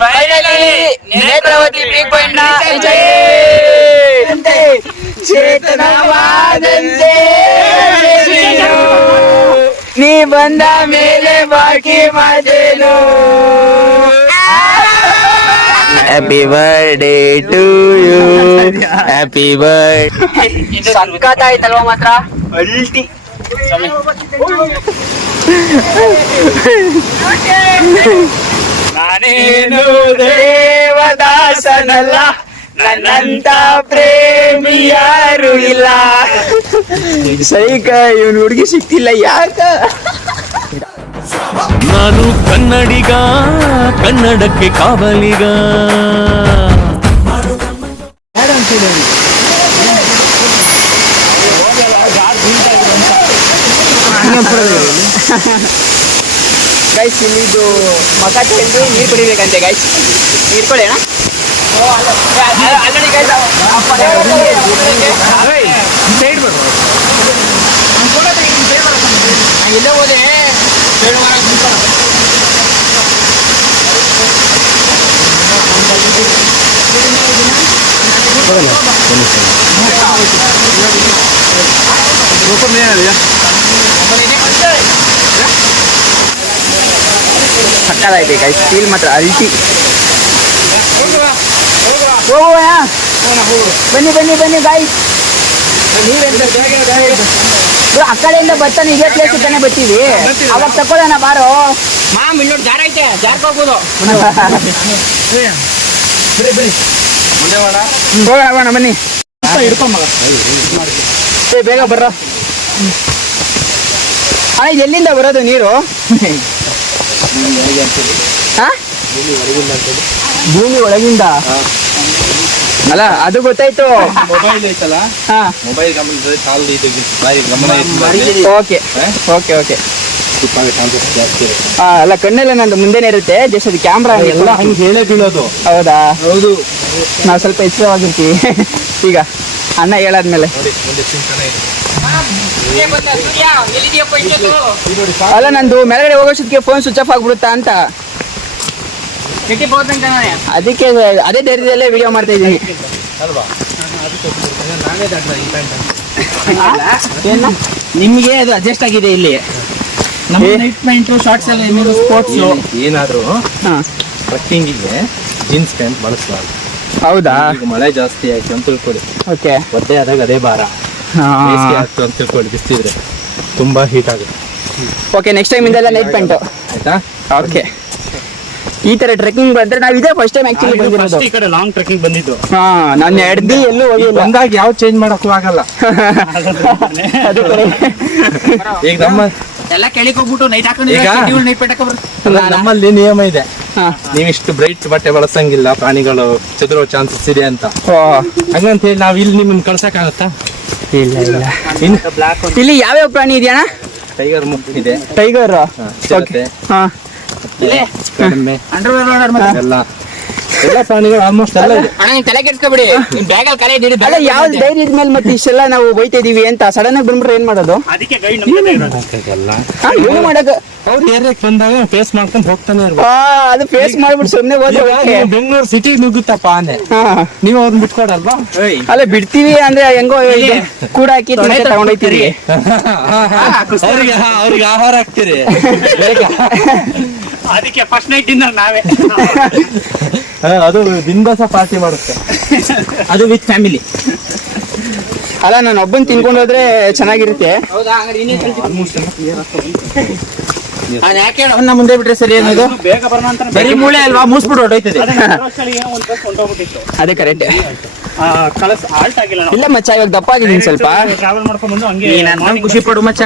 Finally Netravati peak point ನ ಚೇತನವಾದಂತೆ ನೀ ಬಂದ ಮೇಲೆ ಬಾಕಿ ಮಾತೇನು. Happy birthday to you, happy birthday. ಸಖತ್ ಆಯ್ತಲ್ವಾ ಮಾತ್ರ ಅಲ್ಟಿ. ನಾನೇನು ದೇವದಾಸನಲ್ಲ, ನನ್ನಂತ ಪ್ರೇಮಿ ಯಾರು ಇಲ್ಲ. ಸೈಕ ಇವನು ಹುಡುಗಿ ಸಿಕ್ತಿಲ್ಲ ಯಾಕ. ನಾನು ಕನ್ನಡಿಗ, ಕನ್ನಡಕ್ಕೆ ಕಾವಲಿಗ. ಗೈಸ್ ಇಲ್ಲಿದು ಮಕ ಚೆಂದು ನೀರು ಕುಡಿಬೇಕಂತೆ ಗೈಸ್. ನೀರು ಕೊಡಿ ಅಣ್ಣ. ಇಲ್ಲೇ ಹೋದೆ ಸಕ್ಕದಾಯ್ತು ಗೈಸ್. ಫೀಲ್ ಮಾತ್ರ ಅಲ್ಟಿ. ಹೋಗುವ ಬನ್ನಿ ಬನ್ನಿ ಬನ್ನಿ ಗಾಯ್ಸ್. ಆ ಕಡೆಯಿಂದ ಬರ್ತಾನೆ ಇದೇ ಪ್ಲೇಸ್ ತಾನೆ ಬರ್ತೀವಿ. ಅವಾಗ ತಕೊಳ್ಳೋಣ ಬಾರೋ ಮಾಮ್. ಇಲ್ಲೋಡ್ ಜಾರ ಐತೆ, ಜಾರ್ಕ್ ಹೋಗ್ಬೋದು. ಹೋಗೋಣ ಬನ್ನಿ. ಬೇಗ ಬರ್ರ. ಎಲ್ಲಿಂದ ಬರೋದು ನೀರು? ಭೂಮಿ ಒಳಗಿಂದ ಅಲ್ಲ, ಅದು ಗೊತ್ತಾಯ್ತು. ಮೊಬೈಲ್ ಐತಲ್ಲ, ಮೊಬೈಲ್ ಓಕೆ ಓಕೆ ಓಕೆ. ಅಲ್ಲ ಕಣ್ಣೆಲ್ಲ ನಂದು ಮುಂದೆನೆ ಇರುತ್ತೆ, ಜಸ್ಟ್ ಅದು ಕ್ಯಾಮ್ರಾ ಎಲ್ಲ ಹಂಗೆ ಹೇಳೇ ಬೀಳೋದು. ಹೌದಾ? ಹೌದು, ನಾವು ಸ್ವಲ್ಪ ಎಚ್ಚರವಾಗಿರ್ತೀವಿ. ಈಗ ಅಣ್ಣ ಹೇಳಾದ್ಮೇಲೆ ಅಲ್ಲ ನಂದು ಮೇಲ್ಗಡೆ ಹೋಗೋಷ್ಟಕ್ಕೆ ಫೋನ್ ಸ್ವಿಚ್ ಆಫ್ ಆಗ್ಬಿಡುತ್ತಾ ಅಂತ, ಅದಕ್ಕೆ ಅದೇ ಧೈರ್ಯದಲ್ಲೇ ವಿಡಿಯೋ ಮಾಡ್ತಾ ಇದ್ದೀನಿ. ನಿಮ್ಗೆ ಅದು ಅಡ್ಜಸ್ಟ್ ಆಗಿದೆ ಇಲ್ಲಿ. ನೈಟ್ ಪ್ಯಾಂಟ್ ಶಾರ್ಟ್ಸ್ ಎಲ್ಲ ಸ್ಪೋರ್ಟ್ಸ್ ಏನಾದ್ರು ಟ್ರೆಕ್ಕಿಂಗಿಗೆ ಜೀನ್ಸ್ ಪ್ಯಾಂಟ್ ಬಳಸಬಾರ್ದು. ಹೌದಾ? ಮಳೆ ಜಾಸ್ತಿ ಆಯ್ತು ಅಂತ ತಿಳ್ಕೊಳ್ಳಿ, ಓಕೆ, ಒದ್ದೆ ಆದಾಗ ಅದೇ ಭಾರ. ಬೇಸಿಗೆ ಆಗ್ತು ಅಂತ ತಿಳ್ಕೊಳ್ಳಿ, ಬಿಸ್ತಿದ್ರೆ ತುಂಬಾ ಹೀಟ್ ಆಗುತ್ತೆ. ಓಕೆ, ನೆಕ್ಸ್ಟ್ ಟೈಮ್ ಇಂದೆಲ್ಲ ನೈಟ್ ಪ್ಯಾಂಟು ಆಯ್ತಾ? ಓಕೆ. ಈ ತರ ಟ್ರೆಕ್ಕಿಂಗ್ ಬಂದ್ರೆ ನಾವು ಇದೇ ಫಸ್ಟ್ ಟೈಮ್ ಆಕ್ಚುಲಿ ಬಂದಿರೋದು. ಈ ಕಡೆ ಲಾಂಗ್ ಟ್ರೆಕ್ಕಿಂಗ್ ಬಂದಿದ್ದು. ನಾನು ಎಡ್ದಿ ಎಲ್ಲೂ ಹೋಗಿಲ್ಲ. ಬಂದಾಗ ಯಾವ ಚೇಂಜ್ ಮಾಡಕ್ಕೂ ಆಗಲ್ಲ. ಈಗ ನಮ್ಮ ಎಲ್ಲ ಕೆಳಗೆ ಹೋಗ್ಬಿಟ್ಟು ನೈಟ್ ಹಾಕೊಂಡು ನಮ್ಮಲ್ಲಿ ನಿಯಮ ಇದೆ, ನೀವಿಷ್ಟು ಬ್ರೈಟ್ ಬಟ್ಟೆ ಬಳಸಂಗಿಲ್ಲ, ಪ್ರಾಣಿಗಳು ಚದುರೋ ಚಾನ್ಸಸ್ ಇದೆ ಅಂತ. ಹಂಗಂತ ಹೇಳಿ ನಾವ್ ಇಲ್ಲಿ ನಿಮ್ಮನ್ನ ಕಳ್ಸಕ್ ಆಗತ್ತಾ? ಇಲ್ಲ ಇಲ್ಲ. ಇಲ್ಲಿ ಯಾವ್ಯಾವ ಪ್ರಾಣಿ ಇದೆಯಣ್ಣ? ಟೈಗರ್ ಇದೆ, ಟೈಗರ್, ಚಿರತೆ, ಕಡಿಮೆ, ಎಲ್ಲ ಪ್ರಾಣಿಗಳು ಆಲ್ಮೋಸ್ಟ್ ಎಲ್ಲ ಇದೆ. ತಲೆ ಕೆಡ್ಸ್ಕೊಬಿಡಿ, ಬ್ಯಾಗಲ್ಲಿ ಕಲೆ ಇದ್ದೀರಿ. ಅಲ್ಲ, ಯಾವ ಧೈರ್ಯದ ಮೇಲೆ ಮತ್ತೆ ಇಷ್ಟೆಲ್ಲ ನಾವು ಬೈತಾ ಇದೀವಿ ಅಂತ ಸಡನ್ ಆಗಿ ಬಂದ್ಬಿಟ್ರೆ ಏನ್ ಮಾಡೋದು? ಏನು ಮಾಡಕ ಅವ್ರು ಏರಿಯಾಕ್ ಬಂದಾಗ ಫೇಸ್ ಮಾಡ್ಕೊಂಡು ಹೋಗ್ತಾನೆ ಇರ್ಬೋದು. ಅದು ಫೇಸ್ ಮಾಡ್ಬಿಟ್ಟು ಸುಮ್ನೆ ಹೋದ್ರೆ ಬೆಂಗಳೂರು ಸಿಟಿ ನುಗ್ಗುತ್ತಪ್ಪ ಆನೆ, ನೀವು ಅವ್ರನ್ನ ಬಿಟ್ಕೊಡಲ್ವಾ? ಅಲ್ಲ, ಬಿಡ್ತೀವಿ ಅಂದ್ರೆ ಹೆಂಗೋ ಕೂಡ ಹಾಕಿ ತಗೊಂಡೋಗ್ತೀರಿ. ಅವ್ರಿಗೆ ಆಹಾರ ಹಾಕ್ತೀರಿ. ಅದಕ್ಕೆ ಫಸ್ಟ್ ನೈಟ್ ಡಿನ್ನರ್ ನಾವೇ. ಅದು ದಿನಬಸ ಪಾರ್ಟಿ ಮಾಡುತ್ತೆ, ಅದು ವಿತ್ ಫ್ಯಾಮಿಲಿ. ಅಲ್ಲ, ನಾನು ಒಬ್ಬನ್ ತಿನ್ಕೊಂಡು ಹೋದ್ರೆ ಚೆನ್ನಾಗಿರುತ್ತೆ. ಯಾಕೆ ಅವನ್ನ ಮುಂದೆ ಬಿಟ್ರೆ ಸರಿ ಅನ್ನೋದು? ಬೇಗ ಬರೋಣ ಅಂತ ಬರೀ ಮೂಳೆ ಅಲ್ವಾ, ಮೂಸ್ಬಿಟ್ಟು ಹೊರಟೋಯ್ತದೆ. ಅದೇ ಕರೆಕ್ಟ್. ಕಲಸ್ ಆಲ್ಟ್ ಆಗಿಲ್ಲ. ಇಲ್ಲ ಮಚ್ಚ, ಇವಾಗ ದಪ್ಪ ಆಗಿದ್ದೀನಿ ಸ್ವಲ್ಪ. ಟ್ರಾವೆಲ್ ಮಾಡ್ಕೊಂಡು ಬಂದು ಹಂಗೆ ಖುಷಿ ಪಡು ಮಚ್ಚ.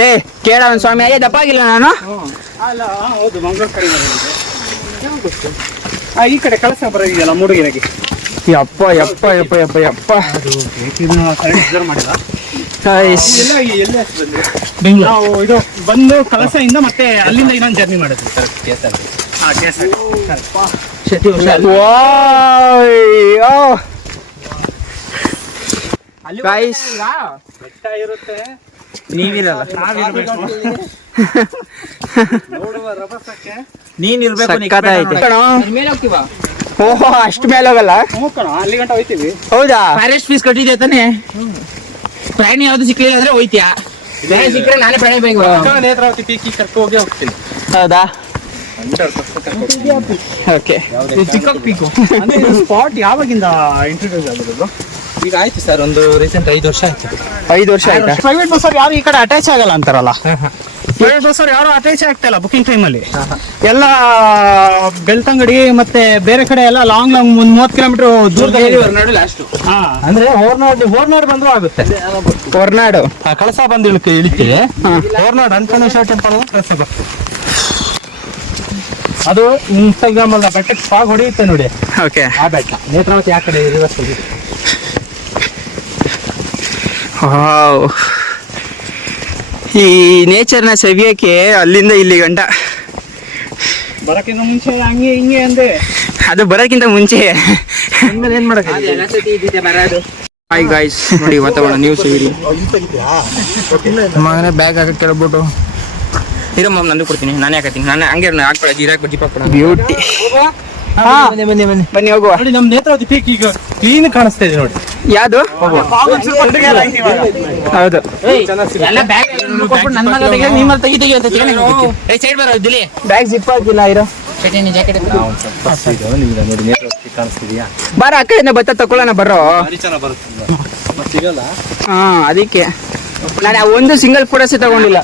ರೇ ಕೇಳ ಒಂದ್ ಸ್ವಾಮಿ, ಅಯ್ಯ ದಪ್ಪ ಆಗಿಲ್ಲ ನಾನು. ಅಲ್ಲ, ಹೌದು, ಮಂಗಳೂರು ಕಡೆ ಈ ಕಡೆ ಕಲಸ ಬರೋದಿದೆಯಲ್ಲ ಮೂಡುಗೆರೆಗೆ. ಯಪ್ಪ ಯಪ್ಪ ಯಪ್ಪ ಯಪ್ಪ ಯಪ್ಪ. ಮಾಡಿದ ಬೆಂಗಳೂರು ನಾವು ಇದು ಬಂದು ಕಲಸದಿಂದ ಮತ್ತೆ ಅಲ್ಲಿಂದ ಇನ್ನೊಂದು ಜರ್ನಿ ಮಾಡಿದ್ವಿ. ಗೈಸ್ ಬೆಟ್ಟ ಇರುತ್ತೆ, ನೀವಿರಲ್ಲ, ಓಹೋ ಅಷ್ಟು ಮೇಲೆ ಹೋಗಲ್ಲ. ಅಲ್ಲಿ ಗಂಟ ಹೋಯ್ತೀವಿ. ಹೌದಾ? ಫಾರೆಸ್ಟ್ ಫೀಸ್ ಕಟ್ಟಿದ್ಯಾ ತಾನೆ? ಪ್ರಾಣಿ ಯಾವ್ದು ಸಿಕ್ಲಿಲ್ಲ ಅಂದ್ರೆ ಹೋಯ್ತೀಯಾ? ಬೇರೆ ಸಿಕ್ಕರೆ ನಾನೇ ಪ್ರಾಣಿ ಬೇಕು. ನೇತ್ರಾವತಿ ಪೀಕಿ ಕರ್ಕೊ ಹೋಗಿ ಹೋಗ್ತೀನಿ. ಹೌದಾ? ಓಕೆ. ಸ್ಪಾಟ್ ಯಾವಾಗಿಂದ ಇಂಟ್ರೊಡ್ಯೂಸ್ ಆಗಿರೋದು? ಈಗ ಆಯ್ತು ಸರ್, ಒಂದು ರೀಸೆಂಟ್ 5 ವರ್ಷ ಆಯ್ತು. 5 ವರ್ಷ ಆಯ್ತಾ? ಪ್ರೈವೇಟ್ ಬಸ್ ಯಾರು ಈ ಕಡೆ ಅಟ್ಯಾಚ್ ಆಗಲ್ಲ ಅಂತಾರಲ್ಲ. ಪ್ರೈವೇಟ್ ಬಸ್ ಯಾರು ಅಟ್ಯಾಚ್ ಆಗ್ತಾ ಇಲ್ಲ ಬುಕಿಂಗ್ ಟೈಮಲ್ಲಿ. ಎಲ್ಲ ಬೆಳ್ತಂಗಡಿ ಮತ್ತೆ ಬೇರೆ ಕಡೆ ಎಲ್ಲ ಲಾಂಗ್ 30 ಕಿಲೋಮೀಟರ್ ದೂರದಲ್ಲಿ ಲಾಸ್ಟ್. ಅಂದ್ರೆ ಹೋರ್ನಾಡು ಬಂದ್ರು ಆಗುತ್ತೆ. ಹೊರನಾಡು ಕಳಸ ಬಂದು ಇಳಿತೀವಿ. ಹೋರ್ನಾಡು ಅನ್ನಪೂರ್ಣೇಶ್ವರ ಟೆಂಪಲ್ ಕಳಸ ಬರ್ತದೆ. ಅದು ಇನ್ಸ್ಟಾಗ್ರಾಮ್ ಅಲ್ಲ, ಬೆಟ್ಟಕ್ಕೆ ಫಾಗ್ ಹೊಡೆಯುತ್ತೆ ನೋಡಿ, ಓಕೆ. ಆ ಬೆಟ್ಟ ನೇತ್ರಾವತಿ ಆ ಕಡೆ ರಿವರ್ಸ್. ವಾವ್, ಈ ನೇಚರ್ನ ಸವಿಯಕ್ಕೆ ಅಲ್ಲಿಂದ ಇಲ್ಲಿ ಗಂಟ. ಬರಕ್ಕಿಂತ ಮುಂಚೆ ಹಂಗೆ ಹಿಂಗೆ ಅಂದೆ. ಅದು ಬರೋಕ್ಕಿಂತ ಮುಂಚೆ ಏನ್ ಮಾಡಕ್ಕೆ ಹಾಯ್ ಗಾಯ್ಸ್, ನೋಡಿ ವಾತಾವರಣ ನೀವು ಸಿಗಿರಿ. ಮಗನೇ ಬ್ಯಾಗ್ ಹಾಕಕ್ಕೆ ಕೇಳ್ಬಿಟ್ಟು ಇರೋ ಮಮ್ಮ ನಂದು ಕೊಡ್ತೀನಿ, ನಾನೇ ಹಾಕತ್ತೀನಿ. ನಾನು ಹಂಗೆ ಹಾಕ್ಬೇಡ, ಜೀರಾಕ್ ಜಿಪ್ ಹಾಕ್ಬೇಡ. ಬ್ಯೂಟಿ. ಬನ್ನಿ ಹೋಗುವ. ನೋಡಿ, ನಮ್ ನೇತ್ರಾವತಿ ಪೀಕ್ ಈಗ ಕ್ಲೀನ್ ಕಾಣಿಸ್ತಾ ಇದೆ ನೋಡಿ. ಯಾವುದು? ಹೌದು. ಬ್ಯಾಗ್ ಜಿಪ್ ಹಾಕಿಲ್ಲ ಇರೋ. ನೋಡಿ ನೇತ್ರಾವತಿ ಕಾಣಿಸ್ತಿದ್ಯಾ? ಬಾರ ಆ ಕಡೆಯಿಂದ ಭತ್ತ ತಕೊಳ್ಳೋಣ ಬರೋ. ಸಿಗಲ್ಲ. ಹಾ, ಅದಕ್ಕೆ ನಾನು ಒಂದು ಸಿಂಗಲ್ ಫೋಟೋಸೇ ತಗೊಂಡಿಲ್ಲ.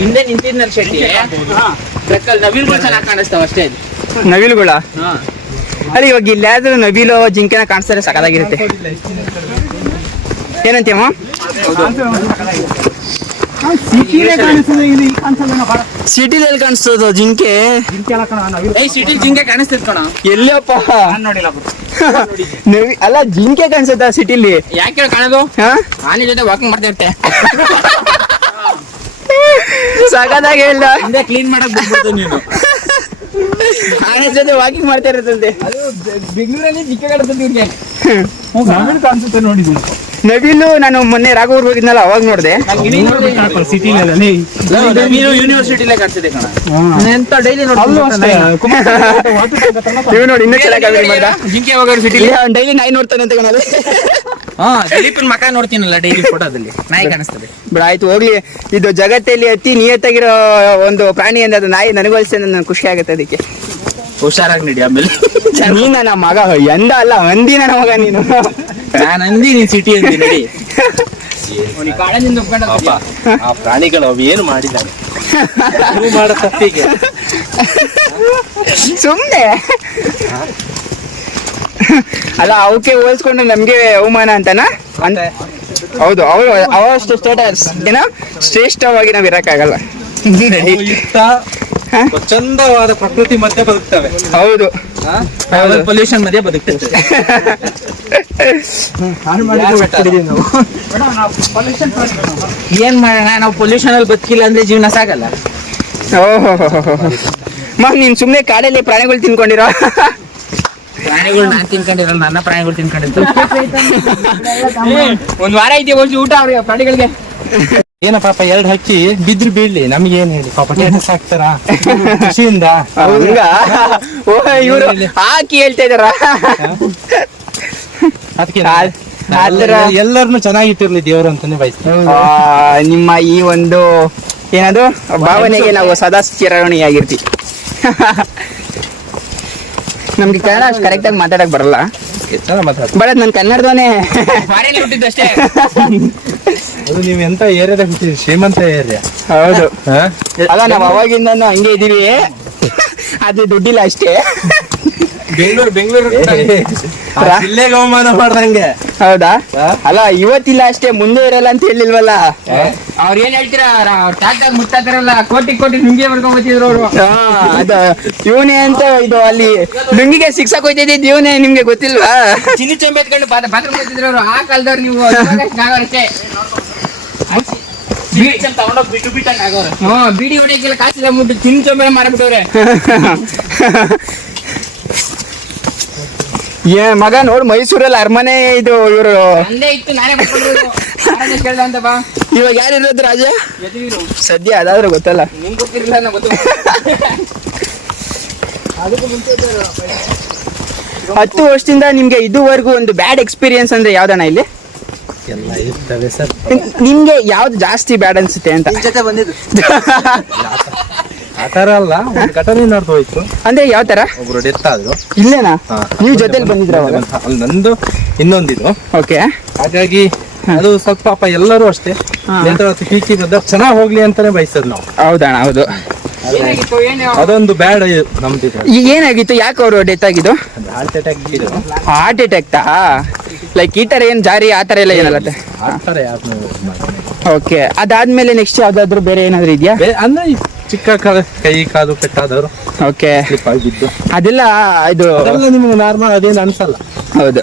ಹಿಂದೆ ನಿಂತಿದ್ನ ಶೆಟ್ಟಿ ನವಿಲ್ಗಳು ಚೆನ್ನಾಗಿ ಕಾಣಿಸ್ತಾವ ಅಷ್ಟೇ. ನವಿಲ್ಗಳ ಅಲ್ಲಿ ಇವಾಗ ಇಲ್ಲಾದ್ರೂ ನವಿಲು ಜಿಂಕೆನ ಕಾಣಿಸ್ತಾರೆ, ಸಖತ್ತಾಗಿರುತ್ತೆ. ಏನಂತೀಯಮ್ಮ? ಸಿಟಿಲಿ ಎಲ್ಲಿ ಕಾಣಿಸ್ತದ ಜಿಂಕೆ? ಸಿಟಿ ಜಿಂಕೆ ಕಾಣಿಸ್ತಿದ್ ಕಣ. ಎಲ್ಲಪ್ಪ ನೋಡಿಲ್ಲ. ಅಲ್ಲ, ಜಿಂಕೆ ಕಾಣಿಸುತ್ತ ಸಿಟಿಲಿ? ಯಾಕೆ ಕಾಣೋದು? ಆನೆ ಜೊತೆ ವಾಕಿಂಗ್ ಮಾಡ್ತಾ ಇರ್ತೆ. ಸಖತ್ತಾಗಿ ಹೇಳ್ದ. ಹಿಂದೆ ಕ್ಲೀನ್ ಮಾಡಕ್ ಬಿಟ್ಬಿಡ್ತು ನೀನು. ಆನೆ ಜೊತೆ ವಾಕಿಂಗ್ ಮಾಡ್ತಾ ಇರತ್ತಂತೆ. ಬೆಂಗಳೂರಲ್ಲಿ ಜಿಂಕೆ ಕಾಣಿಸುತ್ತೆ ಕಾಣಿಸುತ್ತೆ ನೋಡಿದ್ದೀನಿ. ನವಿಲು ನಾನು ಮೊನ್ನೆ ರಾಘವೂರ್ ಹೋಗಿದ್ನಲ್ಲ, ಅವಾಗ ನೋಡ್ದೆ. ಯೂನಿವರ್ಸಿಟಿಲೇ ಕಾಣಿಸುತ್ತೆ ಕಣ. ಎಂತ ಡೈಲಿ ನೋಡಿ ಇನ್ನೂ ಚೆನ್ನಾಗಿ ಜಿಂಕೆ ಹೋಗೋರು ಸಿಟಿಲಿ ಡೈಲಿ ನಾಯಿ ನೋಡ್ತಾನೆ ಅಂತ ಕಣಲ್ಲಿ. ದಿಲೀಪನ್ ಮಕ ನೋಡ್ತೀನಲ್ಲ ಡೈಲಿ ಫೋಟೋದಲ್ಲಿ, ನಾಯಿ ಕಾಣಿಸ್ತದೆ. ಬಿಡ ಆಯ್ತು ಹೋಗ್ಲಿ. ಇದು ಜಗತ್ತಲ್ಲಿ ಅತಿ ನಿಯತ್ತಾಗಿರೋ ಒಂದು ಪ್ರಾಣಿ ಅಂದ್ರೆ ಅದು ನಾಯಿ. ನನಗೂ ಅಷ್ಟೇ, ನನ್ ಖುಷಿ ಆಗುತ್ತೆ ಅದಕ್ಕೆ. ಹುಷಾರಾಗಿ ನಡಿ. ಆಮೇಲೆ ನೀನ್ ನನ್ನ ಮಗ ಎಂದ ಅಲ್ಲ, ಅಂದಿ ನನ್ನ ಮಗ ನೀನು. ನಾನು ಅಂದಿ, ನೀನ್ ಸಿಟಿ ಅಂದಿ. ನಡಿ. ಆ ಪ್ರಾಣಿಗಳು ಅವು ಏನು ಮಾಡಿದ್ದಾರೆ ಮಾಡೋ ತಪ್ಪಿಗೆ ಸುಮ್ನೆ ಅಲ್ಲ, ಅವಕ್ಕೆ ಹೋಲಿಸ್ಕೊಂಡು ನಮ್ಗೆ ಅವಮಾನ ಅಂತನಾ? ಹೌದು, ಅವಷ್ಟು ಸ್ಟೇಟಸ್ ಏನೋ ಶ್ರೇಷ್ಠವಾಗಿ ನಾವ್ ಇರಕ್ಕಾಗಲ್ಲ. ಚಂದವಾದ ಪ್ರಕೃತಿ ಮಧ್ಯೆ ಬದುಕ್ತವೆ. ಹೌದು, ಪೊಲ್ಯೂಷನ್ ಮಧ್ಯೆ ಬದುಕ್ತೇವೆ. ಏನ್ ಮಾಡೋಣ, ನಾವು ಪೊಲ್ಯೂಷನ್ ಅಲ್ಲಿ ಬದುಕಿಲ್ಲ ಅಂದ್ರೆ ಜೀವನ ಸಾಗಲ್ಲ. ಓಹೋ, ನೀನ್ ಸುಮ್ನೆ ಕಾಡಲ್ಲಿ ಪ್ರಾಣಿಗಳು ತಿನ್ಕೊಂಡಿರೋ. ಪ್ರಾಣಿಗಳು ನಾನ್ ತಿನ್ಕೊಂಡಿರಲ್ಲ, ನನ್ನ ಪ್ರಾಣಿಗಳು ತಿನ್ಕೊಂಡಿರ್ತಾರೆ. ಒಂದ್ ವಾರ ಐತಿ ಹೋಗಿ ಊಟ ಅವ್ರಿಗೆ ಪ್ರಾಣಿಗಳಿಗೆ. ಏನ ಪಾಪ 2 ಹಕ್ಕಿ ಬಿದ್ರು ಬೀಳ್ಲಿ, ನಮ್ಗೆ ಏನ್ ಹೇಳಿ ಪಾಪ ಟೇಟಸ್ ಹಾಕ್ತಾರ ಖುಷಿಯಿಂದ. ಇವರು ಹಾಕಿ ಹೇಳ್ತಾ ಇದಾರ. ಅದಕ್ಕೆ ಎಲ್ಲರನ್ನು ಚೆನ್ನಾಗಿಟ್ಟಿರ್ಲಿ ದೇವ್ರು ಅಂತಾನೆ ಬಯಸ್ತಾರೆ. ನಿಮ್ಮ ಈ ಒಂದು ಏನದು ಭಾವನೆಗೆ ನಾವು ಸದಾ ಚಿರಋಣಿಯಾಗಿರ್ತೀವಿ. ನಮ್ಗೆ ಕನ್ನಡ ಅಷ್ಟು ಕರೆಕ್ಟ್ ಆಗಿ ಮಾತಾಡಕ್ ಬರಲ್ಲ. ಬಟ್ ನನ್ ಕನ್ನಡದವನೇ. ಹುಟ್ಟಿದ್ದಷ್ಟೇ. ಅದು ನೀವು ಎಂತ ಏರಿಯಾದಾಗ ಹುಟ್ಟಿದ್ರಿ? ಶ್ರೀಮಂತ ಏರಿಯಾ. ಹೌದು. ಅಲ್ಲ, ನಾವ್ ಅವಾಗಿಂದ ಹಂಗೆ ಇದೀವಿ. ಅದು ದುಡ್ಡಿಲ್ಲ ಅಷ್ಟೇ. ಬೆಂಗಳೂರು ಜಿಲ್ಲೆಗೆ ಅವಮಾನ ಮಾಡ್ದಂಗೆ. ಹೌದಾ? ಅಲ್ಲ, ಇವತ್ತಿಲ್ಲ ಅಷ್ಟೇ, ಮುಂದೆ ಇರಲ್ಲ ಅಂತ ಹೇಳಿಲ್ವಲ್ಲ. ಅವ್ರು ಏನ್ ಹೇಳ್ತೀರಾ, ಟ್ಯಾಕ್ಟಾಗ ಮುಟ್ಟಾತಾರಲ್ಲ, ಕೋಟಿ ನುಂಗಿ ಬರ್ಕೊಂಡ್ ಬರ್ತಿದ್ರು ಅವರು. ಅದ ಇವನೇ ಅಂತ. ಇದು ಅಲ್ಲಿ ಲುಂಗಿಗೆ ಸಿಕ್ಸಕ್ ಹೋಯ್ತಿದ್ದ ಇವನೇ, ನಿಮ್ಗೆ ಗೊತ್ತಿಲ್ವಾ? ಚಿನ್ನಿ ಚಂಬೆ ಎತ್ಕೊಂಡು ಬಾತ್ರೂಮ್ ಹೋಗ್ತಿದ್ರು ಅವರು. ಆ ಕಾಲದವ್ರು ನೀವು ಅಷ್ಟೇ. ತಗೊಂಡೋಗಿ ಬಿಟ್ಟು ಆಗೋರು. ಬೀಡಿ ಹೊಡೆಯಕ್ಕೆಲ್ಲ ಕಾಸಿಲ್ಲ, ಮುಟ್ಟು ಚಿನ್ನಿ ಚಂಬೆ ಮಾರ್ಬಿಟ್ಟವ್ರೆ. ಮಗ ನೋಡ್ ಮೈಸೂರಲ್ಲಿ ಅರಮನೆ ಇದು ಇವರು ಇತ್ತು ನಾನೇ ಕೇಳ್ದ ಅಂತ ಬಾ. ಇವಾಗ ಯಾರಿರೋದು ರಾಜ ಯದುವೀರು. ಸದ್ಯ ಅದಾದ್ರೂ ಗೊತ್ತಲ್ಲ. ನಿಂಗೆ ಗೊತ್ತಿರಲಿಲ್ಲ ನಾ ಗೊತ್ತು. 10 ವರ್ಷದಿಂದ ನಿಮ್ಗೆ ಇದುವರೆಗೂ ಒಂದು ಬ್ಯಾಡ್ ಎಕ್ಸ್ಪೀರಿಯನ್ಸ್ ಅಂದ್ರೆ ಯಾವ್ದಣ್ಣ ಇಲ್ಲಿ? ಎಲ್ಲ ಇರ್ತವೆ ಸರ್. ನಿಮ್ಗೆ ಯಾವ್ದು ಜಾಸ್ತಿ ಬ್ಯಾಡ್ ಅನ್ಸುತ್ತೆ ಅಂತ? ಜೊತೆ ಬಂದಿದ್ದು ಆ ತರ ಅಲ್ಲ, ಒಂದು ಘಟನೆ ನಡೆದು ಹೋಯ್ತು. ಅಂದ್ರೆ ಯಾವ ತರ? ಒಬ್ರು ಡೆತ್ ಆದ್ರು. ಇಲ್ಲೇನಾ? ಹಾ. ನೀವು ಜೊತೆಲಿ ಬಂದಿದ್ರ ಅವಾಗ? ಅಲ್ಲಿ ನಂದು ಇನ್ನೊಂದಿದು, ಓಕೆ. ಹಾಗಾಗಿ ಅದು ಸ್ವಲ್ಪ ಪಾಪ ಎಲ್ಲರೂ ಅಷ್ಟೇ ನೇತ್ರಾವತಿ ಪೀಚಿ ಬಂದಾಗ ಚೆನ್ನಾಗಿ ಹೋಗ್ಲಿ ಅಂತಾನೆ ಬಯಸದ್ ನಾವು. ಹೌದಣ್ಣ, ಹೌದು. ಏನಾಗಿತ್ತು ಏನು ಅದೊಂದು ಬ್ಯಾಡ್ ನಮ್ದು. ಈಗ ಏನಾಗಿತ್ತು? ಯಾಕೆ ಅವರು ಡೆತ್ ಆಗಿದ್ದು? ಹಾರ್ಟ್ ಅಟ್ಯಾಕ್ ಇದು ಹಾರ್ಟ್ ಅಟ್ಯಾಕ್ಟಾ? ಲೈಕ್ ಈ ತರ ಏನ್ ಜಾರಿ ಆ ತರ ಎಲ್ಲ ಏನಲ್ಲ? ಆಗ್ತಾರೆ ಯಾರು. ಓಕೆ. ಅದಾದ್ಮೇಲೆ ನೆಕ್ಸ್ಟ್ ಯಾವ್ದಾದ್ರು ಬೇರೆ ಏನಾದ್ರು ಇದೆಯಾ? ಅಂದ್ರೆ ಈ ಚಿಕ್ಕ ಕೈ ಕಾಲು ಪೆಟ್ಟಾದವರು ಓಕೆ. ಸ್ಲಿಪ್ ಆಗಿದ್ದು ಅದೆಲ್ಲ ಇದು ಅದೆಲ್ಲ ನಿಮ್ಗೆ ನಾರ್ಮಲ್ ಅದೇನು ಅನ್ಸಲ್ಲ. ಹೌದು,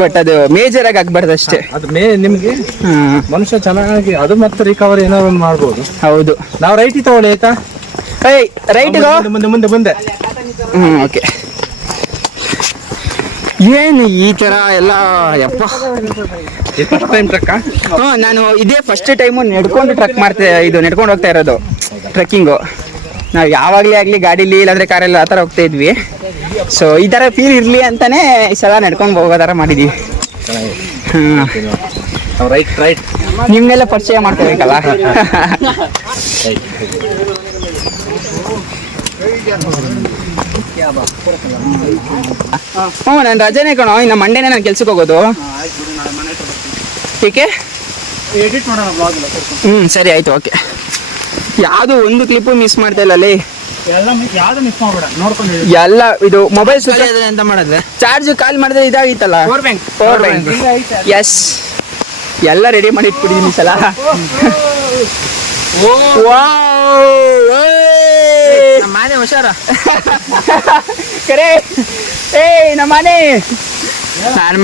ಬಟ್ ಅದು ಮೇಜರ್ ಆಗಿ ಆಗ್ಬಾರ್ದು ಅಷ್ಟೇ. ಅದು ನಿಮ್ಗೆ ಹ್ಮ್, ಮನುಷ್ಯ ಚೆನ್ನಾಗಿ ಅದು ಮತ್ತೆ ರಿಕವರಿ ಏನಾದ್ರು ಒಂದು ಮಾಡ್ಬೋದು. ಹೌದು. ನಾವು ರೈಟ್ ತಗೊಳ್ಳಿ ಆಯ್ತಾ? ಏಯ್ ರೈಟ್ ಮುಂದೆ ಮುಂದೆ ಮುಂದೆ. ಓಕೆ. ಏನು ಈ ತರ ಎಲ್ಲ ಯಪ್ಪ. First time truck? ನಾನು ಇದೇ ಫಸ್ಟ್ ಟೈಮು ನಡ್ಕೊಂಡು ನಡ್ಕೊಂಡು ಹೋಗ್ತಾ ಇರೋದು ಟ್ರೆಕ್ಕಿಂಗು. ನಾವು ಯಾವಾಗಲೇ ಆಗಲಿ ಗಾಡೀಲಿ ಇಲ್ಲಾಂದ್ರೆ ಕಾರಲ್ಲಿ ಆ ಥರ ಹೋಗ್ತಾ ಇದ್ವಿ. ಸೊ ಈ ಥರ ಫೀಲ್ ಇರಲಿ ಅಂತಾನೆ ಈ ಸಲ ನಡ್ಕೊಂಡು ಹೋಗೋ ಥರ ಮಾಡಿದ್ದೀವಿ. ರೈಟ್ ನಿಮ್ನೆಲ್ಲ ಪರಿಚಯ ಮಾಡ್ಕೋಬೇಕಲ್ಲ. ಹ್ಞೂ, ನಾನು ರಜೆನೇ ಕಣೋ. ಇನ್ನು ಮಂಡೇನೇ ನಾನು ಕೆಲ್ಸಕ್ಕೆ ಹೋಗೋದು. ಟೀಕೆ ಎಡಿಟ್ ಮಾಡೋಣ ಬ್ಲಾಗ್ ಎಲ್ಲ. ಸರಿ ಆಯ್ತು, ಓಕೆ. ಯಾವುದು ಒಂದು ಕ್ಲಿಪ್ಪು ಮಿಸ್ ಮಾಡ್ತಾ ಇಲ್ಲ ಅಲ್ಲಿ. ಎಲ್ಲ ಯಾವ್ದು ಮಿಸ್ ಮಾಡ್ಬೇಡ, ನೋಡ್ಕೊಂಡು ಎಲ್ಲ ಇದು ಮೊಬೈಲ್ ಸ್ವಿಚ್ ಎಂತ ಮಾಡಿದ್ರೆ ಚಾರ್ಜ್ ಕಾಲ್ ಮಾಡಿದ್ರೆ ಇದಾಗಿತ್ತಲ್ಲ. Power bank. ಎಸ್, ಎಲ್ಲ ರೆಡಿ ಮಾಡಿ ಇಟ್ಬಿಟ್ಟಿದ್ದೀನಿ ಸಲ. ಮಾನೆ ಹುಷಾರ. ಕರೆ ಏಯ್ ನಮ್ಮ ಮನೆ ನಾನು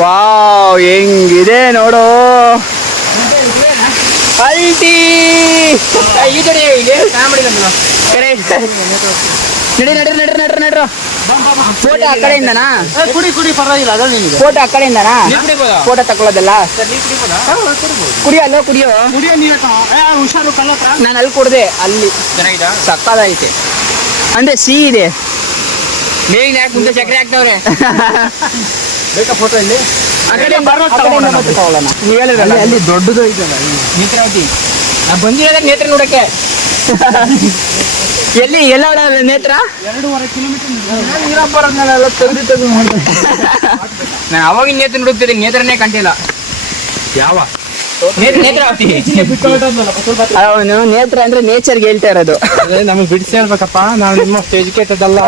ವಾವ್, ಹೆಂಗಿದೆ ನೋಡು. ಅಲ್ಟಿ ಈ ಕಡೆ ಕರೆ ನಡ್ರಿ. ಫೋಟೋ ಆ ಕಡೆಯಿಂದನಾ? ಕುಡಿ ಪರವಾಗಿಲ್ಲ. ಅದ ನಿನಗೆ ಫೋಟೋ ಆ ಕಡೆಯಿಂದನಾ? ಫೋಟೋ ತಕೊಳ್ಳೋದಲ್ಲ? ಕುಡಿಯಲ್ಲ, ಕುಡಿಯೋ. ಕುಡಿಯೋ ನೀರು ಹುಷಾರು ಕಲ್ಲತ್ರ. ನಾನು ಅಲ್ಲಿ ಕುಡ್ದೆ, ಅಲ್ಲಿ ಚೆನ್ನಾಗಿದ ಸಕ್ಕದಾಗೈತೆ. ಅಂದ್ರೆ ಸಿಹಿ ಇದೆ. ಮೇಲಿನ ಯಾಕೆ ಮುಂದೆ ಚಕ್ರೆ ಹಾಕ್ತವ್ರೆ? ಬೇಕಾ ಫೋಟೋ ಇಲ್ಲಿ? ಆ ಕಡೆ ತಗೊಳ್ಳೋಣ. ನೀವು ಹೇಳಿದ್ರಲ್ಲ ಅಲ್ಲಿ ದೊಡ್ಡದು ಇದೆಯಲ್ಲ ನೇತ್ರಾವತಿ. ನಾ ಬಂದಿರೋದ ನೇತ್ರ ನೋಡಕ್ಕೆ. ಎಲ್ಲಿ ಎಲ್ಲ ನೇತ್ರ? 2.5 ಕಿಲೋಮೀಟರ್. ನಾನು ಅವಾಗಿನ ನೇತ್ರ ನೋಡುತ್ತಿದ್ದೆ, ನೇತ್ರನೇ ಕಂಡಿಲ್ಲ. ಯಾವ ನೇತ್ರಾವತಿ ಅವನು ನೇತ್ರ ಅಂದ್ರೆ ನೇಚರ್ಗೆ ಹೇಳ್ತಾ ಇರೋದು. ನಮಗೆ ಬಿಡಿಸಿ ಹೇಳ್ಬೇಕಪ್ಪ, ನಾವು ನಿಮ್ಮಷ್ಟು ಎಜುಕೇಟೆಡ್ ಅಲ್ಲ.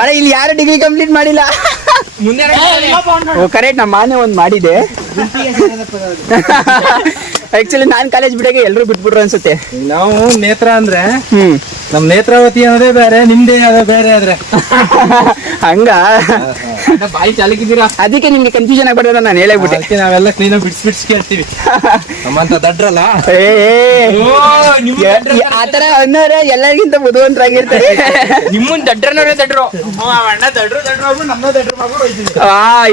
ಅಣ್ಣ ಇಲ್ಲಿ ಯಾರು ಡಿಗ್ರಿ ಕಂಪ್ಲೀಟ್ ಮಾಡಿಲ್ಲ. ಮುಂದೆ ಕರೆಕ್ಟ್, ನಮ್ಮ ಮಾನೆ ಒಂದು ಮಾಡಿದೆ. ಆಕ್ಚುಲಿ ನಾನ್ ಕಾಲೇಜ್ ಬಿಡಾಗ ಎಲ್ಲರೂ ಬಿಟ್ಬಿಟ್ರು ಅನ್ಸುತ್ತೆ. ನಾವು ನೇತ್ರ ಅಂದ್ರೆ ಹ್ಮ್, ನಮ್ ನೇತ್ರಾವತಿ ಅನ್ನೋದೇ ಬೇರೆ, ನಿಮ್ದೇ ಯಾವ್ದೋ ಬೇರೆ ಆದ್ರೆ ಹಂಗ ಬಾಯಿ ಚಾಲಕಿದ್ದೀರಾ. ಅದಕ್ಕೆ ನಿಮ್ಗೆ ಕನ್ಫ್ಯೂಷನ್ ಆಗ್ಬಾರ್ದು ನಾನು ಹೇಳೇಬಿಟ್ಟೆ. ಅದಕ್ಕೆ ನಾವೆಲ್ಲ ಕ್ಲೀನಾಗಿ ಬಿಡ್ಸಿ ಕೇಳ್ತೀವಿ. ನಮ್ಮಂತ ದಡ್ರಲ್ಲ. ಆತರ ಅನ್ನೋರೆ ಎಲ್ಲರಿಗಿಂತ ಬುದ್ಧಿವಂತರಾಗಿರ್ತಾರೆ. ನಿಮ್ಮನ್ ದಡ್ರನವ್ರೆ ದಡ್ರು.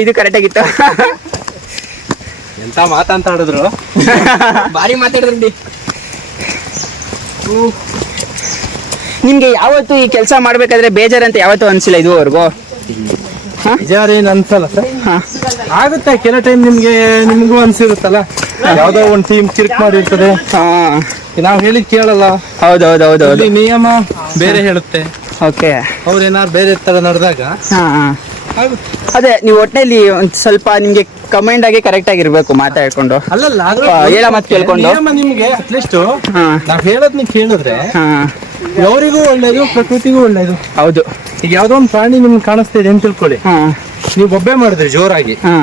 ಇದು ಕರೆಕ್ಟ್ ಆಗಿತ್ತು. ಎಂತ ಮಾತಾಡಿದ್ರು. ಬಾರಿ ಮಾತಾಡಿದ್ರಿ. ನಿಮ್ಗೆ ಯಾವತ್ತು ಈ ಕೆಲಸ ಮಾಡ್ಬೇಕಾದ್ರೆ ಬೇಜಾರಂತ ಯಾವತ್ತೂ ಅನ್ಸಿಲ್ಲ ಇದುವರೆಗೂ? ಬೇಜಾರೇನು ಅನ್ಸಲ್ಲ ಸರ್. ಹಾ, ಆಗುತ್ತೆ ಕೆಲವು ಟೈಮ್ ನಿಮ್ಗೂ ಅನ್ಸಿರುತ್ತಲ್ಲ, ಯಾವ್ದೋ ಒಂದ್ ಟೀಮ್ ಕಿರ್ಕ್ ಮಾಡಿರ್ತದೆ, ಹಾ, ನಾವ್ ಹೇಳಿದ್ ಕೇಳಲ್ಲ. ಹೌದೌದೌದು. ಇಲ್ಲಿ ನಿಯಮ ಬೇರೆ ಹೇಳುತ್ತೆ, ಓಕೆ. ಅವ್ರೇನಾರು ಬೇರೆ ತರ ನಡೆದಾಗ ಹಾ, ಅದೇ ನೀವು ಒಟ್ಟಿನಲ್ಲಿ ಒಂದ್ ಸ್ವಲ್ಪ ನಿಮ್ಗೆ ಕಮೆಂಟ್ ಆಗಿ ಕರೆಕ್ಟ್ ಆಗಿರ್ಬೇಕು ಮಾತಾಡ್ಕೊಂಡು. ಅಲ್ಲಲ್ಲ ಹೇಳ ಮಾತು ಕೇಳ್ಕೊಂಡು. ನಿಯಮ ನಿಮ್ಗೆ ಅಟ್ಲೀಸ್ಟ್ ಹಾ, ನಾವ್ ಹೇಳೋದ್ ನೀವು ಕೇಳಿದ್ರೆ ಹಾ, ಅವರಿಗೂ ಒಳ್ಳೇದು, ಪ್ರಕೃತಿಗೂ ಒಳ್ಳೇದು. ಹೌದು. ಈಗ ಯಾವ್ದೋ ಒಂದು ಪ್ರಾಣಿ ನಿಮ್ಗೆ ಕಾಣಿಸ್ತಾ ಇದೆ ಅಂತ ತಿಳ್ಕೊಳ್ಳಿ, ಹಾ, ನೀವು ಬೊಬ್ಬೆ ಮಾಡಿದ್ರಿ ಜೋರಾಗಿ, ಹಾ,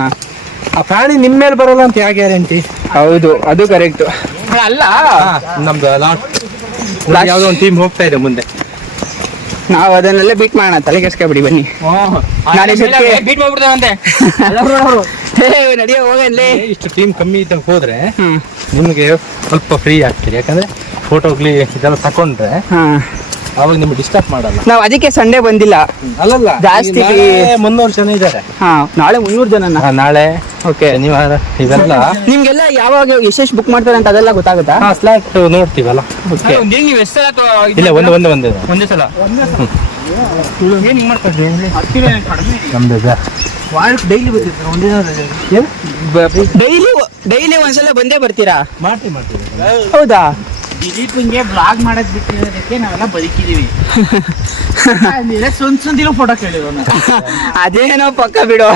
ಆ ಪ್ರಾಣಿ ನಿಮ್ ಮೇಲೆ ಬರಲ್ಲ ಅಂತ ಯಾವ ಗ್ಯಾರಂಟಿ? ಹೌದು, ಅದು ಕರೆಕ್ಟ್. ಅಲ್ಲ ನಮ್ದು ಯಾವ್ದೋ ಒಂದು ಟೀಮ್ ಹೋಗ್ತಾ ಇದೆ ಮುಂದೆ, ನಾವು ಅದನ್ನೆಲ್ಲ ಬೀಟ್ ಮಾಡೋಣ, ತಲೆ ಕೆಡ್ಸ್ಕೊಬಿಡಿ ಬನ್ನಿ. ಬೀಟ್ ಮಾಡ್ಬಿಡ್ತಾವಂತೆ. ನಡಿಯೋ ಹೋಗಲ್ಲಿ. ಇಷ್ಟು ಟೀಮ್ ಕಮ್ಮಿ ಇದ್ದಾಗ ಹೋದ್ರೆ ಹ್ಮ್, ನಿಮ್ಗೆ ಸ್ವಲ್ಪ ಫ್ರೀ ಆಗ್ತೀರಿ. ಯಾಕಂದ್ರೆ ಫೋಟೋಗ್ಲಿ ಇದೆಲ್ಲ ತಕೊಂಡ್ರೆ ಹಾ ಅವಾಗ ನಿಮ್ಗೆ ಡಿಸ್ಟರ್ಬ್ ಮಾಡಲ್ಲ. ನಾವು ಅದಕ್ಕೆ ಸಂಡೇ ಬಂದಿಲ್ಲ. ಅಲ್ಲಲ್ಲ ಜಾಸ್ತಿ ಈಗ ನಾಳೆ 300 ಜನ ಇದ್ದಾರೆ. ಹಾ ನಾಳೆ 300 ಜನನ. ನಾಳೆ ಓಕೆ. ಶನಿವಾರ ಇವೆಲ್ಲ ನಿಮ್ಗೆಲ್ಲ ಯಾವಾಗ ಎಷ್ಟೆಷ್ಟು ಬುಕ್ ಮಾಡ್ತಾರೆ ಅಂತ ಅದೆಲ್ಲ ಗೊತ್ತಾಗುತ್ತಾ? ಸ್ಲಾಟ್ ನೋಡ್ತೀವಲ್ಲ. ಓಕೆ. ನೀವು ಎಷ್ಟು ಸಲ ಇಲ್ಲ ಒಂದೇ ಒಂದೇ ಸಲ ಏನ್ ಹಿಂಗ್ ಮಾಡ್ಕೊಂಡ್ರಿ ನಮ್ದು ಡೈಲಿ ಬರ್ತಿರ್ತಾರೆ ಒಂದಿನ ಡೈಲಿ ಒಂದ್ಸಲ ಬಂದೇ ಬರ್ತೀರಾ? ಮಾಡ್ತೀವಿ ಹೌದಾ? ದಿಲೀಪ್ಗೆ ಬ್ಲಾಗ್ ಮಾಡೋದ್ ಬಿಟ್ಟಿರೋದಕ್ಕೆ ನಾವೆಲ್ಲ ಬದುಕಿದೀವಿ. ಸುಂದಿಲು ಫೋಟೋ ಕೇಳಿರೋಣ. ಅದೇನೋ ಪಕ್ಕ ಬಿಡು.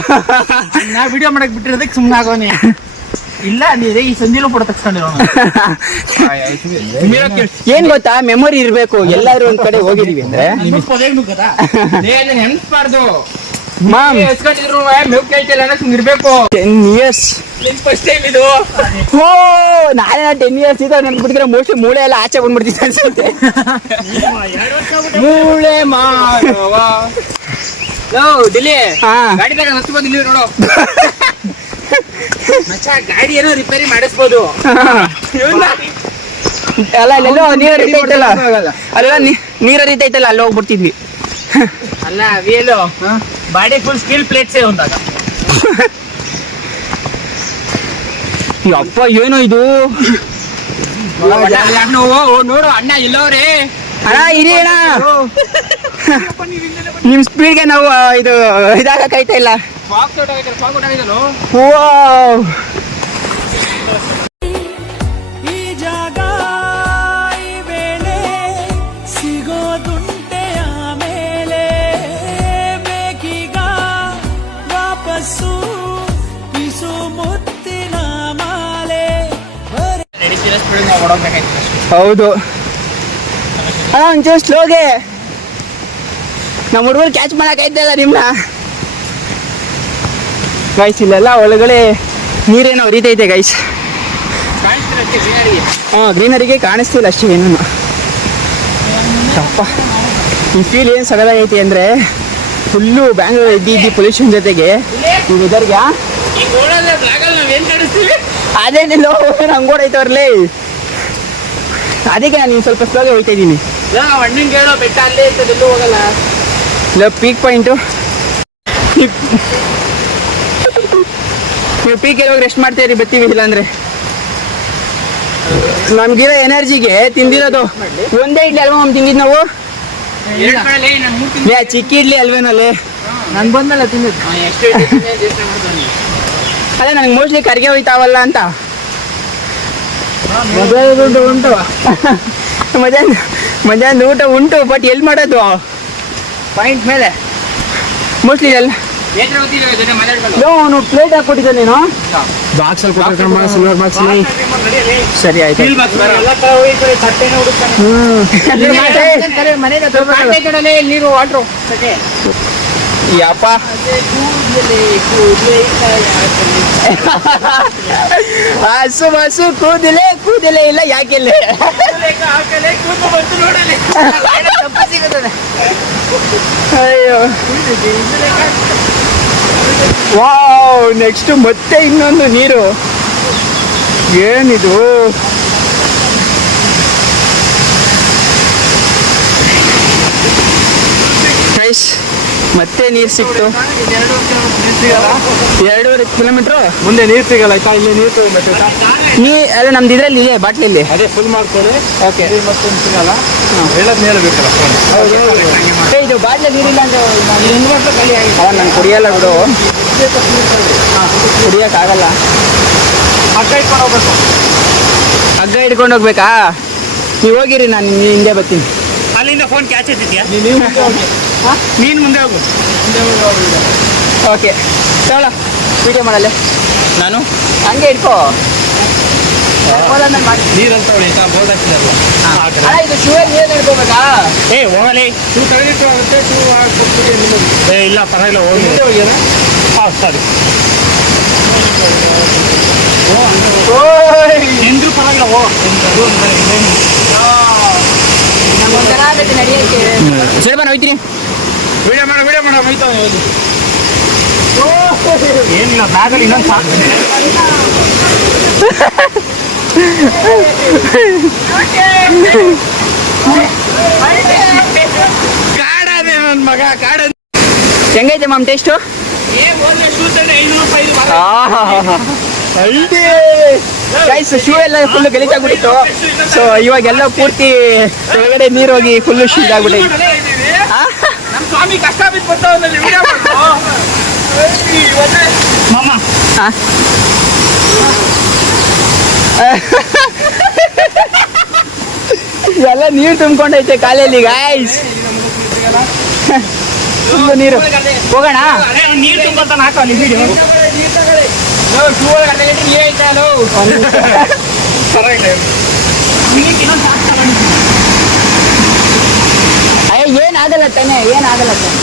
ನಾ ವಿಡಿಯೋ ಮಾಡಕ್ ಬಿಟ್ಟಿರೋದಕ್ಕೆ ಸುಮ್ಮನೆ ಆಗೋನೆ. ಇಲ್ಲ ನೀರೇ ಈ ಸಂದಿಲು ಫೋಟೋ ತಗ್ಸ್ಕೊಂಡಿರೋಣ. ಏನ್ ಗೊತ್ತಾ, ಮೆಮೊರಿ ಇರ್ಬೇಕು. ಎಲ್ಲಾರು ಒಂದ್ ಕಡೆ ಹೋಗಿದೀವಿ ಅಂದ್ರೆ ನೆನ್ಸ್ಬಾರ್ದು. ಮಾಮ್ ಎಸ್ಕೊಂಡಿದ್ರು ಮೇವ್ ಕೇಳ್ತಿಲ್ಲ ಅಂದ್ರೆ ಸುಮ್ಮನೆ ಇರ್ಬೇಕು. 10 years ಫಸ್ಟ್ ಟೈಮ್ ಇದು. ಓ ನಾಳೆ 10 years ಇದ್ದ ನನ್ಬಿಟ್ಟಿದ್ರೆ ಮೋಸ್ಟ್ಲಿ ಮೂಳೆ ಎಲ್ಲ ಆಚೆ ಬಂದ್ಬಿಡ್ತಿತ್ತು ಅನ್ಸುತ್ತೆ. ಮೂಳೆ ಮಾಡುವ ದಿಲ್ಲಿ ಹಾ. ಗಾಡಿ ಬೇಕಾ ಹಚ್ಬೋದು ಇಲ್ಲಿ ನೋಡು ಮಚ್ಚ. ಗಾಡಿ ಏನೋ ರಿಪೇರಿ ಮಾಡಿಸ್ಬೋದು. ಅಲ್ಲ ಅಲ್ಲೆಲ್ಲೋ ನೀರ್ ಹರಿತೈತಲ್ಲ, ಅಲ್ಲೆಲ್ಲ ನೀರ್ ಹರಿತೈತಲ್ಲ, ಅಲ್ಲಿ ಹೋಗ್ಬಿಡ್ತಿದ್ವಿ. ಅಲ್ಲ ಅವಿಯಲ್ಲೋ ಬಾಡಿ ಫುಲ್ ಸ್ಟೀಲ್ ಪ್ಲೇಟ್ಸೇ ಒಂದಾಗ. ಅಪ್ಪ ಏನೋ ಇದು. ನೋಡು ಅಣ್ಣ ಎಲ್ಲವ್ರೆ. ಅಣ್ಣ ಇರಿ ಅಣ್ಣ, ನಿಮ್ ಸ್ಪೀಡ್ಗೆ ನಾವು ಇದು ಇದಾಗೈತಾ ಇಲ್ಲ. ವಾವ್. ಈ ಜಾಗ ಈ ವೇಳೆ ಸಿಗೋದುಂಟೆ ಆಮೇಲೆ ಬೇಕೀಗ ವಾಪಸ್ಸು ಪಿಸು ಮುತ್ತಿನ ಮಾಲೆ. ಹೌದು ಅಣ್ಣ, ಒಂಚೂರು ಸ್ಲೋಗೆ. ನಮ್ಮ ಹುಡುಗರು ಕ್ಯಾಚ್ ಮಾಡಕ್ ಆಯ್ತಲ್ಲ ನಿಮ್ನ. ಗೈಸ್ ಇಲ್ಲೆಲ್ಲ ಒಳಗಡೆ ನೀರೇನೋ ಹರಿತೈತೆ ಗೈಸ್. ಗ್ರೀನರಿಗೆ ಕಾಣಿಸ್ತಿಲ್ಲ ಅಷ್ಟೇ ಏನೂ. ಅಪ್ಪ ಈ ಫೀಲ್ ಏನು ಸಗದಾಗೈತಿ ಅಂದರೆ ಫುಲ್ಲು ಬ್ಯಾಂಗ್ಳೂರ್ ಇದ್ದಿ ಪೊಲ್ಯೂಷನ್ ಜೊತೆಗೆ ಈ ವೆದರ್ಗೆ ಅದೇನಿಲ್ಲ ಹಂಗೋಡೈತವ್ರಲ್ಲೇ. ಅದಕ್ಕೆ ನಾನು ಸ್ವಲ್ಪ ಸ್ಲೋಗೆ ಹೋಗ್ತಾ ಇದ್ದೀನಿ. ಅಣ್ಣಂಗೆ ಹೇಳೋ ಬೆಟ್ಟ ಅಲ್ಲೇ ಇರ್ತದೆ, ಎಲ್ಲೂ ಹೋಗಲ್ಲ. ಇಲ್ಲ ಪೀಕ್ ಪಾಯಿಂಟು. ನೀವು ಪೀಕ್ ಹೋಗಿ ರೆಸ್ಟ್ ಮಾಡ್ತೀರಿ, ಬರ್ತೀವಿ. ಇಲ್ಲಾಂದ್ರೆ ನಮ್ಗಿರೋ ಎನರ್ಜಿಗೆ ತಿಂದಿರೋದು ಒಂದೇ ಇಡ್ಲಿ ಅಲ್ವಾ ಮಮ್ಮ ತಿಂದಿದ್ದು ನಾವು. ಚಿಕ್ಕ ಇಡ್ಲಿ ಅಲ್ವೇನಲ್ಲಿ ನನ್ ಬಂದಲ್ಲ ತಿಂದಿದ್ದು. ಅದೇ ನನಗೆ ಮೋಸ್ಟ್ಲಿ ಕರ್ಗೆ ಹೋಯ್ತಾವಲ್ಲ ಅಂತ. ಉಂಟು ಮಧ್ಯಾಹ್ನ ಊಟ ಉಂಟು, ಬಟ್ ಎಲ್ಲಿ ಮಾಡೋದು? ಪಾಯಿಂಟ್ ಮೇಲೆ ಮೋಸ್ಟ್ಲಿ ಎಲ್ಲ ಅವನು ಪ್ಲೇಟ್ ಹಾಕೊಟ್ಟಿದ್ದ ನೀನು. ಸರಿ ಆಯ್ತು. ನೀರು ವಾಟ್ರು ಯಪ್ಪ ಹಸು ಕೂದಲೇ ಇಲ್ಲ ಯಾಕೆಲ್ಲ. ಅಯ್ಯೋ ವಾವ್. ನೆಕ್ಸ್ಟ್ ಮತ್ತೆ ಇನ್ನೊಂದು ನೀರು. ಏನಿದು? ಗೈಸ್ ಮತ್ತೆ ನೀರು ಸಿಕ್ತು. 2.5 ಕಿಲೋಮೀಟ್ರು ಮುಂದೆ ನೀರು ಸಿಗಲ್ಲ ಆಯ್ತಾ? ಇಲ್ಲಿ ನೀರು ಅಲ್ಲ ನಮ್ದು ಇದರಲ್ಲಿ ಇದೆ ಬಾಟ್ಲಲ್ಲಿ. ಅದೇ ಫುಲ್ ಮಾಡ್ಕೊಳ್ಳಿ. ಓಕೆ. ಮತ್ತೊಂದು ಸಿಗಲ್ಲ. ಹೇಳೋದು ಹೇಳ್ಬೇಕಲ್ಲ. ಇದು ಬಾಟ್ಲ ನೀರಿಲ್ಲ ಅಂತ ನಾನು ಕುಡಿಯಲ್ಲ ಬಿಡು. ಕುಡಿಯೋಕ್ಕಾಗಲ್ಲ. ಹಗ್ಗ ಇಟ್ಕೊಂಡು ಹೋಗ್ಬೇಕು. ಹಗ್ಗ ಹಿಡ್ಕೊಂಡು ಹೋಗ್ಬೇಕಾ? ನೀವು ಹೋಗಿರಿ, ನಾನು ಹಿಂದೆ ಬರ್ತೀನಿ. ಅಲ್ಲಿಂದ ಫೋನ್ ಕ್ಯಾಚ್ ಎತ್ತಿದ್ಯಾ? ಹಾಂ ನೀನು ಮುಂದೆ ಹೋಗು. ಓಕೆ ತಗೊಳ ವಿಡಿಯೋ ಮಾಡಲ್ಲ ನಾನು. ಹಂಗೆ ಇಟ್ಕೋ. ನೀರಂತ ಹೊಡಿತಾ ಬೋರ್ಡ್ ಹಾಕಿದಾರಲ್ಲ. ಅಣ್ಣ ಇದು ಶೂ ನೀರು ಹಿಡ್ಕೋಬೇಕಾ? ಏ ಹೋಗಲಿ. ಶೂ ತೆಗೆದಿಟ್ಟು ಆಗುತ್ತೆ. ಶೂ ಹಾಕ್ಬಿಟ್ಟು ನಿಮ್ಮದು. ಏ ಇಲ್ಲ ಪರವಾಗಿಲ್ಲ, ಹೋಗಿ. ಹಾಂ ಸರಿ. ಎಂದ್ರೂ ಪರವಾಗಿಲ್ಲ, ಹೋಗ. ಸರಿ ಬಾ ಹೋಯ್ತೀನಿ. ವಿಡಿಯೋ ಮಾಡ ಹೋಯ್ತಾವೆ. ಏನಿಲ್ಲ ಬ್ಯಾಗಲ್ಲಿ ಇನ್ನೊಂದು ಸಾಕು. ಕಾಡಾದೆ ನನ್ ಮಗ ಕಾಡ. ಹೆಂಗೈತೆ ಮಾಮ್ ಟೇಸ್ಟು? ಗೈಸ್ ಶೂ ಎಲ್ಲ ಫುಲ್ ಗಲೀಜಾಗ್ಬಿಟ್ಟಿತ್ತು. ಸೊ ಇವಾಗೆಲ್ಲ ಪೂರ್ತಿ ಕೆಳಗಡೆ ನೀರು ಹೋಗಿ ಫುಲ್ ಶೀಲ್ ಆಗ್ಬಿಟ್ಟೈತೆ. ನಮ್ ಸ್ವಾಮಿ ಕಷ್ಟ ಬಿದ್ದು ಬರ್ತಾವಲ್ಲಿ ವಿಡಿಯೋ ಮಾಮ ಎಲ್ಲ ನೀರು ತುಂಬ್ಕೊಂಡೈತೆ ಕಾಲಲ್ಲಿ ಗೈಸ್. ಫುಲ್ ನೀರು. ಹೋಗೋಣ. ನೀರು ತುಂಬಂತ ಹಾಕೋ ಅಲ್ಲಿ ವಿಡಿಯೋ. ಏನಾಗಲ್ಲ ತಾನೆ, ಏನಾಗಲ್ಲ ತಾನೆ.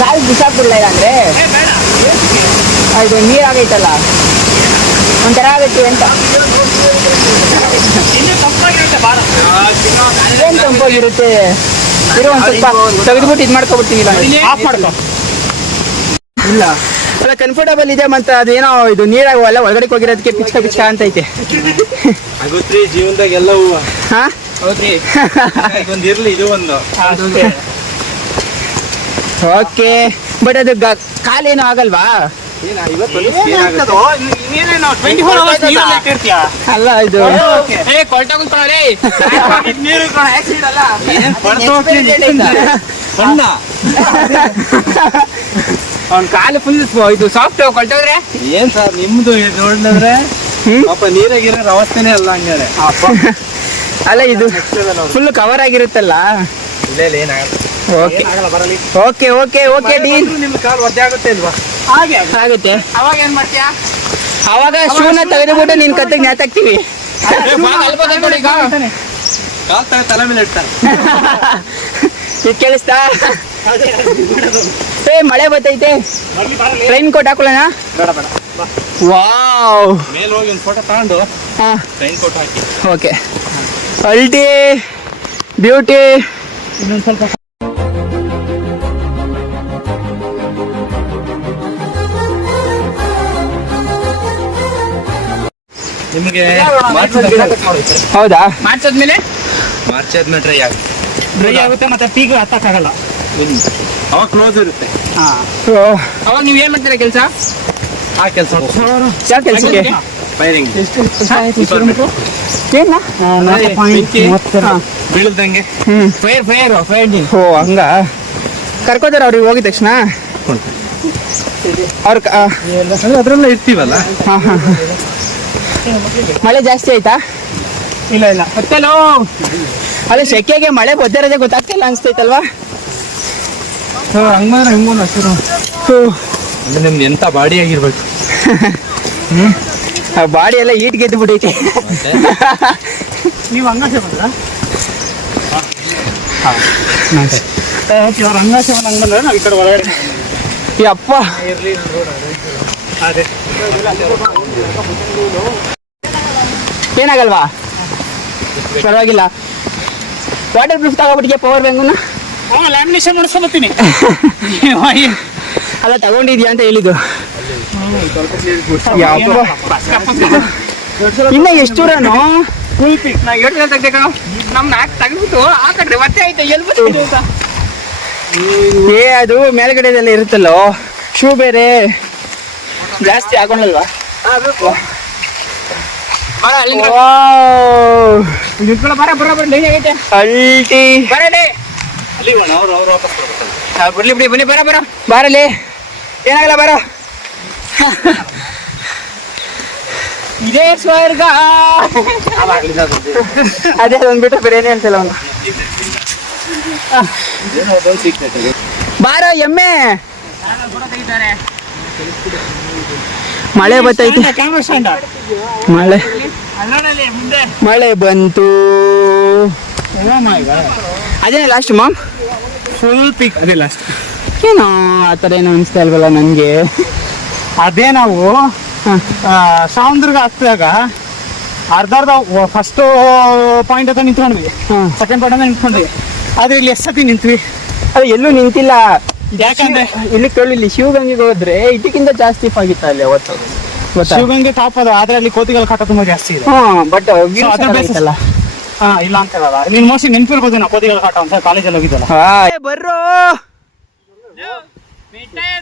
ಕಾಲು ಬಿಸಾಕ್ಬಿಡ್ಲ ಅಂದ್ರೆ ಇದು ನೀರ್ ಆಗೈತಲ್ಲ ಒಂಥರ ಆಗೈತಿ ಅಂತ. ಏನ್ ತಂಪಾಗಿರುತ್ತೆ. ಇರೋ ಒಂದ್ ಸ್ವಲ್ಪ ತೆಗೆದ್ಬಿಟ್ಟು ಇದ್ ಮಾಡ್ಕೊಬಿಡ್ತೀನಿ. ಆಫ್ ಮಾಡ್ಕೋ. ಇಲ್ಲ ಅಲ್ಲ ಕಂಫರ್ಟಬಲ್ ಇದೆ ಮತ್ತೆ ಅದೇನೋ ಇದು ನೀರಾಗಲ್ಲ ಒಳಗಡೆ ಹೋಗಿರೋದಕ್ಕೆ ಪಿಚ್ಕ ಪಿಚ್ಕ ಅಂತ ಐತೆ. ಆಗುತ್ರಿ ಜೀವನದಾಗ ಎಲ್ಲವೂ. ಹಾ ಹೌದ್ರಿ. ಒಂದ್ ಇರ್ಲಿ ಇದು ಒಂದು. ಓಕೆ ಬಟ್ ಅದು ಕಾಲೇನು ಆಗಲ್ವಾ? ನೀನೇನು 24 hours ನೀರಲ್ಲೇ ಇಟ್ಟಿರ್ತೀಯಾ? ಅಲ್ಲ ಇದು ನೀರು ಆಕ್ಸಿಡೆಂಟ್ ಅಲ್ಲ. ಅವ್ನ ಕಾಲು ಫುಲ್ ಇದು ಸಾಫ್ಟ್ ಕೊಳ್ತೋದ್ರೆ ಏನ್ ಸರ್ ನಿಮ್ದು ನೋಡಿದ್ರೆ ಪಾಪ ನೀರಾಗಿರೋ ಅವಸ್ಥೆನೇ ಅಲ್ಲ ಹಂಗಾರೆ. ಅಲ್ಲ ಇದು ಫುಲ್ ಕವರ್ ಆಗಿರುತ್ತಲ್ಲ. ಇಲ್ಲ ಏನಾಗಲ್ಲ. Okay okay okay okay deal. ನಿಮ್ ಕಾಲು ಒದ್ದೆ ಆಗುತ್ತೆ ಅಲ್ವಾ? ಹಾಗೆ ಆಗುತ್ತೆ. ಅವಾಗ ಏನ್ ಮಾಡ್ತೀಯಾ? ಅವಾಗ ಶೂನ ತೆಗೆದುಬಿಟ್ಟು ನಿನ್ ಕತ್ತಿಗೆ ನೇತಾಕ್ತಿವಿ. ಕಾಲ್ ತಲೆ ಮೇಲೆ ಇಡ್ತಾರೆ. ಇದು ಕೇಳಿಸ್ತಾ? ಏ ಮಳೆ ಬರ್ತೈತೆ. ಟ್ರೈನ್ ಕೋಟ್ ಹಾಕೊಳ್ಳೋಣ. ವಾವ್ ಮೇಲೆ ಹೋಗಿ ಒಂದು ಫೋಟೋ ತಗೊಂಡು ಹಾ ಟ್ರೈನ್ ಕೋಟ್ ಹಾಕಿ. ಓಕೆ ಅಲ್ಟಿ ಬ್ಯೂಟಿ. ಇನ್ನೊಂದು ಸ್ವಲ್ಪ ನಿಮಗೆ ಹೌದಾ? ಮಾರ್ಚ್ ಆದ್ಮೇಲೆ ಡ್ರೈ ಆಗುತ್ತೆ. ಡ್ರೈ ಆಗುತ್ತೆ ಮತ್ತೆ ಪೀಕ್ ಹತ್ತಕ್ಕಾಗಲ್ಲ. ಅವಾಗ ಕ್ಲೋಸ್ ಇರುತ್ತೆ. ಓ, ಅವಾಗ ನೀವ್ ಏನ್ ಮಾಡ್ತೀರಾ ಕೆಲಸ? ಆ ಕೆಲಸ ಯಾವ ಕೆಲ್ಸಕ್ಕೆ? ಫೈರಿಂಗ್ ಏನ? ಬೀಳದಂಗೆ. ಓ ಹಂಗ ಕರ್ಕೋತಾರ ಅವ್ರಿಗೆ ಹೋಗಿದ ತಕ್ಷಣ ಅವ್ರ ಅದ್ರಲ್ಲ ಇರ್ತೀವಲ್ಲ. ಹಾ ಹಾ ಮಳೆ ಜಾಸ್ತಿ ಆಯ್ತಾ? ಇಲ್ಲ ಇಲ್ಲ ಗೊತ್ತಲ್ಲೋ ಅಲ್ಲ ಸೆಕೆಗೆ ಮಳೆ ಬದ್ದಿರೋದೇ ಗೊತ್ತಾಗ್ತಿಲ್ಲ ಅನ್ಸ್ತೈತಲ್ವಾ? ಹಂಗಂದ್ರೆ ಹೆಂಗೋ ಹಸಿರು ಅಂದ್ರೆ ನಿಮ್ದು ಎಂತ ಬಾಡಿ ಆಗಿರ್ಬೇಕು. ಆ ಬಾಡಿ ಎಲ್ಲ ಈಟ್ ಗೆದ್ದು ಬಿಟ್ಟೈತಿ. ನೀವು ಅಂಗಾಶ ಬಂದ್ರ ಅವ್ರ ಅಂಗಾಶ ಹಂಗ್ ಬಂದ್ರೆ ನಾವು ಈ ಕಡೆ ಒಳಗಡೆ ಈ ಅಪ್ಪ ಅದೇ ಏನಾಗಲ್ವಾ? ಪರವಾಗಿಲ್ಲ. ವಾಟರ್ ಪ್ರೂಫ್ ತಗೋಬಿಟ್ಟಿಗೆ ಪವರ್ ಬ್ಯಾಂಕನ್ನ. ಲ್ಯಾಮಿನೇಷನ್ ಮಾಡಿಸ್ಕೊಬತ್ತೀನಿ. ಅಲ್ಲ ತಗೊಂಡಿದ್ಯಾ ಅಂತ ಹೇಳಿದ್ದು. ಇನ್ನ ಎಷ್ಟು ದೂರನೋ? ಫುಲ್ ಪಿಕ್. ನಾ 7 ಜನ ತೆಗ್ದೆ ಕಣ. ನಮ್ ನಾಲ್ಕು ತೆಗ್ದ್ಬಿಟ್ಟು ಆ ಕಡೆ ಮತ್ತೆ ಆಯ್ತು ಎಲ್ಲಿ ಬರ್ತಿದೆ ಅಂತ. ಏ ಅದು ಮೇಲ್ಗಡೆದೆಲ್ಲ ಇರುತ್ತಲ್ಲೋ ಶೂ ಬೇರೆ ಜಾಸ್ತಿ ಹಾಕೊಂಡಲ್ವಾ? ಬರ ಡೈಲಿ ಆಗೈತೆ. ಅಲ್ಟಿ ಬರಲಿ ಅಲ್ಲಿ ಅವ್ರು ವಾಪಸ್ ಬರ್ಬೇಕಲ್ಲ. ಬಿಡ್ಲಿ ಬಿಡಿ ಬನ್ನಿ ಬರ ಬಾರಲ್ಲಿ ಏನಾಗಲ್ಲ ಬರೋ. ಇದೇ ಸ್ವರ್ಗ. ಅದೇ ಅದೊಂದು ಬಿಟ್ಟು ಬೇರೆ ಏನೇ ಹೇಳ್ತಿಲ್ಲ ಅವನು. ಬಾರೋ ಎಮ್ಮೆ. ಮಳೆ ಬರ್ತೈತೆ. ಕ್ಯಾಮ್ರಾ ಸ್ಟ್ಯಾಂಡ್ ಮಳೆ ಅಲ್ಲೋಡಲ್ಲಿ ಮುಂದೆ ಮಳೆ ಬಂತು. ಅದೇನೇ ಲಾಸ್ಟ್ ಮಾಮ್? ಫುಲ್ ಪಿಕ್ ಅದೇ ಲಾಸ್ಟ್. ಏನೋ ಆ ಥರ ಏನೋ ಅನಿಸ್ತಾ ಇಲ್ವಲ್ಲ ನನಗೆ. ಅದೇ ನಾವು ಶ್ರಾವಣದುರ್ಗ ಹತ್ತಿದಾಗ ಅರ್ಧ ಫಸ್ಟ್ ಪಾಯಿಂಟ್ ಹತ್ರ ನಿಂತ್ಕೊಂಡ್ವಿ. ಸೆಕೆಂಡ್ ಪಾಯಿಂಟ್ ಅಂತ ನಿಂತ್ಕೊಂಡ್ವಿ. ಆದ್ರೆ ಇಲ್ಲಿ ಎಷ್ಟು ಸತಿ ನಿಂತ್ವಿ. ಅದು ಎಲ್ಲೂ ನಿಂತಿಲ್ಲ. ಯಾಕಂದ್ರೆ ಇಲ್ಲಿ ಕೇಳಿ ಇಲ್ಲಿ ಶಿವಗಂಗೆಗೆ ಹೋದ್ರೆ ಇದಕ್ಕಿಂತ ಜಾಸ್ತಿ ಆಗಿತ್ತ ಅಲ್ಲಿ ಅವತ್ತು. ಗೊತ್ತಾ? ಶಿವಗಂಗೆ ಟಾಪ್ ಅದು, ಆದ್ರೆ ಅಲ್ಲಿ ಕೋತಿಗಳ ಕಾಟ ತುಂಬಾ ಜಾಸ್ತಿ ಇದೆ. ಬಟ್ So, ಅದ್ರ basis- ಹಾ, ಇಲ್ಲ ಅಂತ ಹೇಳಲ್ಲ. ನೀನ್ ಮೋಸ್ಟ್ಲಿ ನೆನ್ಪಿರ್ಬೋದು ನಾ ಕೋತಿಗಳ ಕಾಟ ಅಂತ ಕಾಲೇಜಲ್ಲಿ ಹೋಗಿದ್ದಲ್ಲ. ಬರ್ರೋ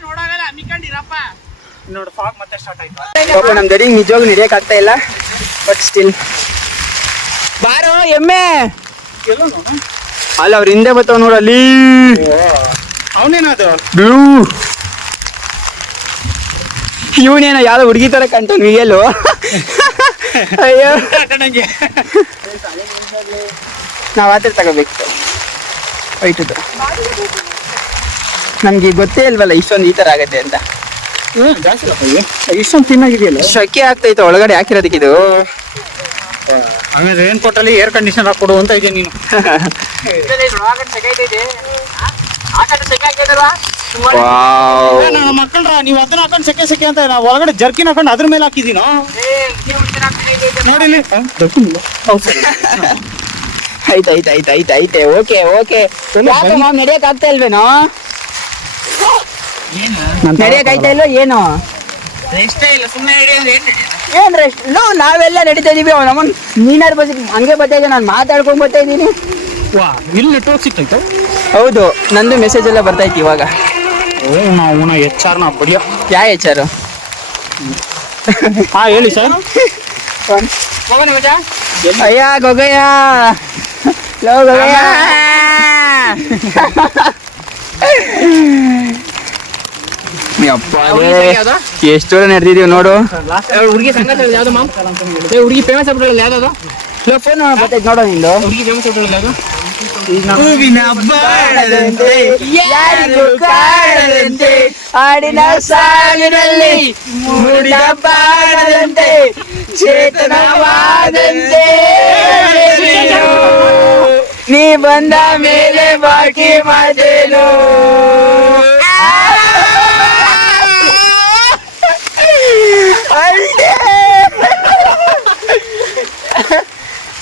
ನೋಡಾಗಲ್ಲ ಅಮ್ಮಿಕೊಂಡಿರಪ್ಪ. ನೋಡು ಫಾಗ್ ಮತ್ತೆ ಸ್ಟಾರ್ಟ್ ಆಯ್ತು. ಪಾಪ ನಮ್ ದಡಿ ನಿಜವಾಗ್ಲೂ ನಡೆಯಕ್ ಆಗ್ತಾ ಇಲ್ಲ, ಬಟ್ ಸ್ಟಿಲ್ ಬಾರೋ ಎಮ್ಮೆ. ಅಲ್ಲ ಅವ್ರ ಹಿಂದೆ ಬರ್ತಾವ ನೋಡು ಅಲ್ಲಿ. ಅವನೇನದು ಬ್ಲೂ ಇವನೇನೋ ಯಾವ್ದೋ ಹುಡುಗಿ ತರ ಕಂಟೋನ್ ವಿಯಲು. ಅಯ್ಯೋ ನಂಗೆ ನಾವ್ ಆತರ ತಗೋಬೇಕಿತ್ತು ವೈಟುದು. ನಮ್ಗೆ ಗೊತ್ತೇ ಇಲ್ವಲ್ಲ ಇಷ್ಟೊಂದು ಈ ತರ ಆಗತ್ತೆ ಅಂತ. ಜಾಸ್ತಿ ಇಷ್ಟೊಂದು ತಿನ್ನಾಗಿದೆಯಲ್ಲ. ಶೆಕೆ ಆಗ್ತೈತೆ ಒಳಗಡೆ ಹಾಕಿರೋದಕ್ಕಿದು. ಆಮೇಲೆ ರೇನ್ ಕೋಟ್ ಅಲ್ಲಿ ಏರ್ ಕಂಡೀಷನರ್ ಹಾಕೊಡು ಅಂತ ಇದೆ ನೀನು. ವಾವ್. ನನ್ನ ಮಕ್ಕಳ್ರ ನೀವು ಅದನ್ನ ಹಾಕೊಂಡು ಸೆಕೆ ಅಂತ ನಾವು ಒಳಗಡೆ ಜರ್ಕಿನ್ ಹಾಕೊಂಡು ಅದ್ರ ಮೇಲೆ ಹಾಕಿದೀನೋ ನೋಡಿ ಇಲ್ಲಿ. ಐತೆ ಓಕೆ ಓಕೆ. ಮಾಮ್ ನಡೆಯಕ್ ಆಗ್ತಾ ಇಲ್ವೇನೋ? ನಡೆಯಕ್ ಆಯ್ತಾ ಇಲ್ವೋ ಏನು? ಇಷ್ಟ ಇಲ್ಲ ಸುಮ್ಮನೆ ಏನ್ ರೆಸ್ಟ್? ನಾವೆಲ್ಲ ನಡೀತಾ ಇದೀವಿ. ನಮ್ಮನ್ ನೀನಾರು ಬಸ್ ಹಂಗೆ ಬರ್ತಾ ಇದ್ದೆ, ನಾನು ಮಾತಾಡ್ಕೊಂಡ್ ಬರ್ತಾ ಇದ್ದೀನಿ. ವಾ ಇಲ್ಲಿ ನೆಟ್ವರ್ಕ್ ಸಿಕ್ತೈತೆ. ಹೌದು, ನಂದು ಮೆಸೇಜ್ ಎಲ್ಲ ಬರ್ತೈತಿ ಇವಾಗ. ನಾವು HR ನ ಬಡಿಯೋ ಯಾ HR? ಹಾ ಹೇಳಿ ಸರ್. ಅಯ್ಯ ಗೊಗಯ್ಯ, ಲೋ ಗೊಗಯ್ಯ. ಎಷ್ಟು ದೂರ ನಡೆದಿದೀವಿ ನೋಡು. ಹುಡುಗಿ ಸಂಗತಿ ಯಾವ್ದು ಮಾಮ್? ಹುಡುಗಿ ಫೇಮಸ್ ಆಗ್ಬಿಡಲ್ಲ ಯಾವ್ದು? ಫೋನ್ ಬರ್ತೈತಿ ನೋಡೋ ನಿಂದು. ಹುಡುಗಿ ಫೇಮಸ್ ಆಗ್ಬಿಡಲ್ಲ ಯಾವ್ದು? ಹೂವಿನ ಬಾಳದಂತೆ ಯಾರಿಗೂ ಕಾಡದಂತೆ ಹಾಡಿನ ಸಾಲಿನಲ್ಲಿ ಮೂಡಿನ ಬಾಳದಂತೆ ಚೇತನವಾದಂತೆ ನೀ ಬಂದ ಮೇಲೆ ಬಾಕಿ ಮಾಡ್ತೇನು.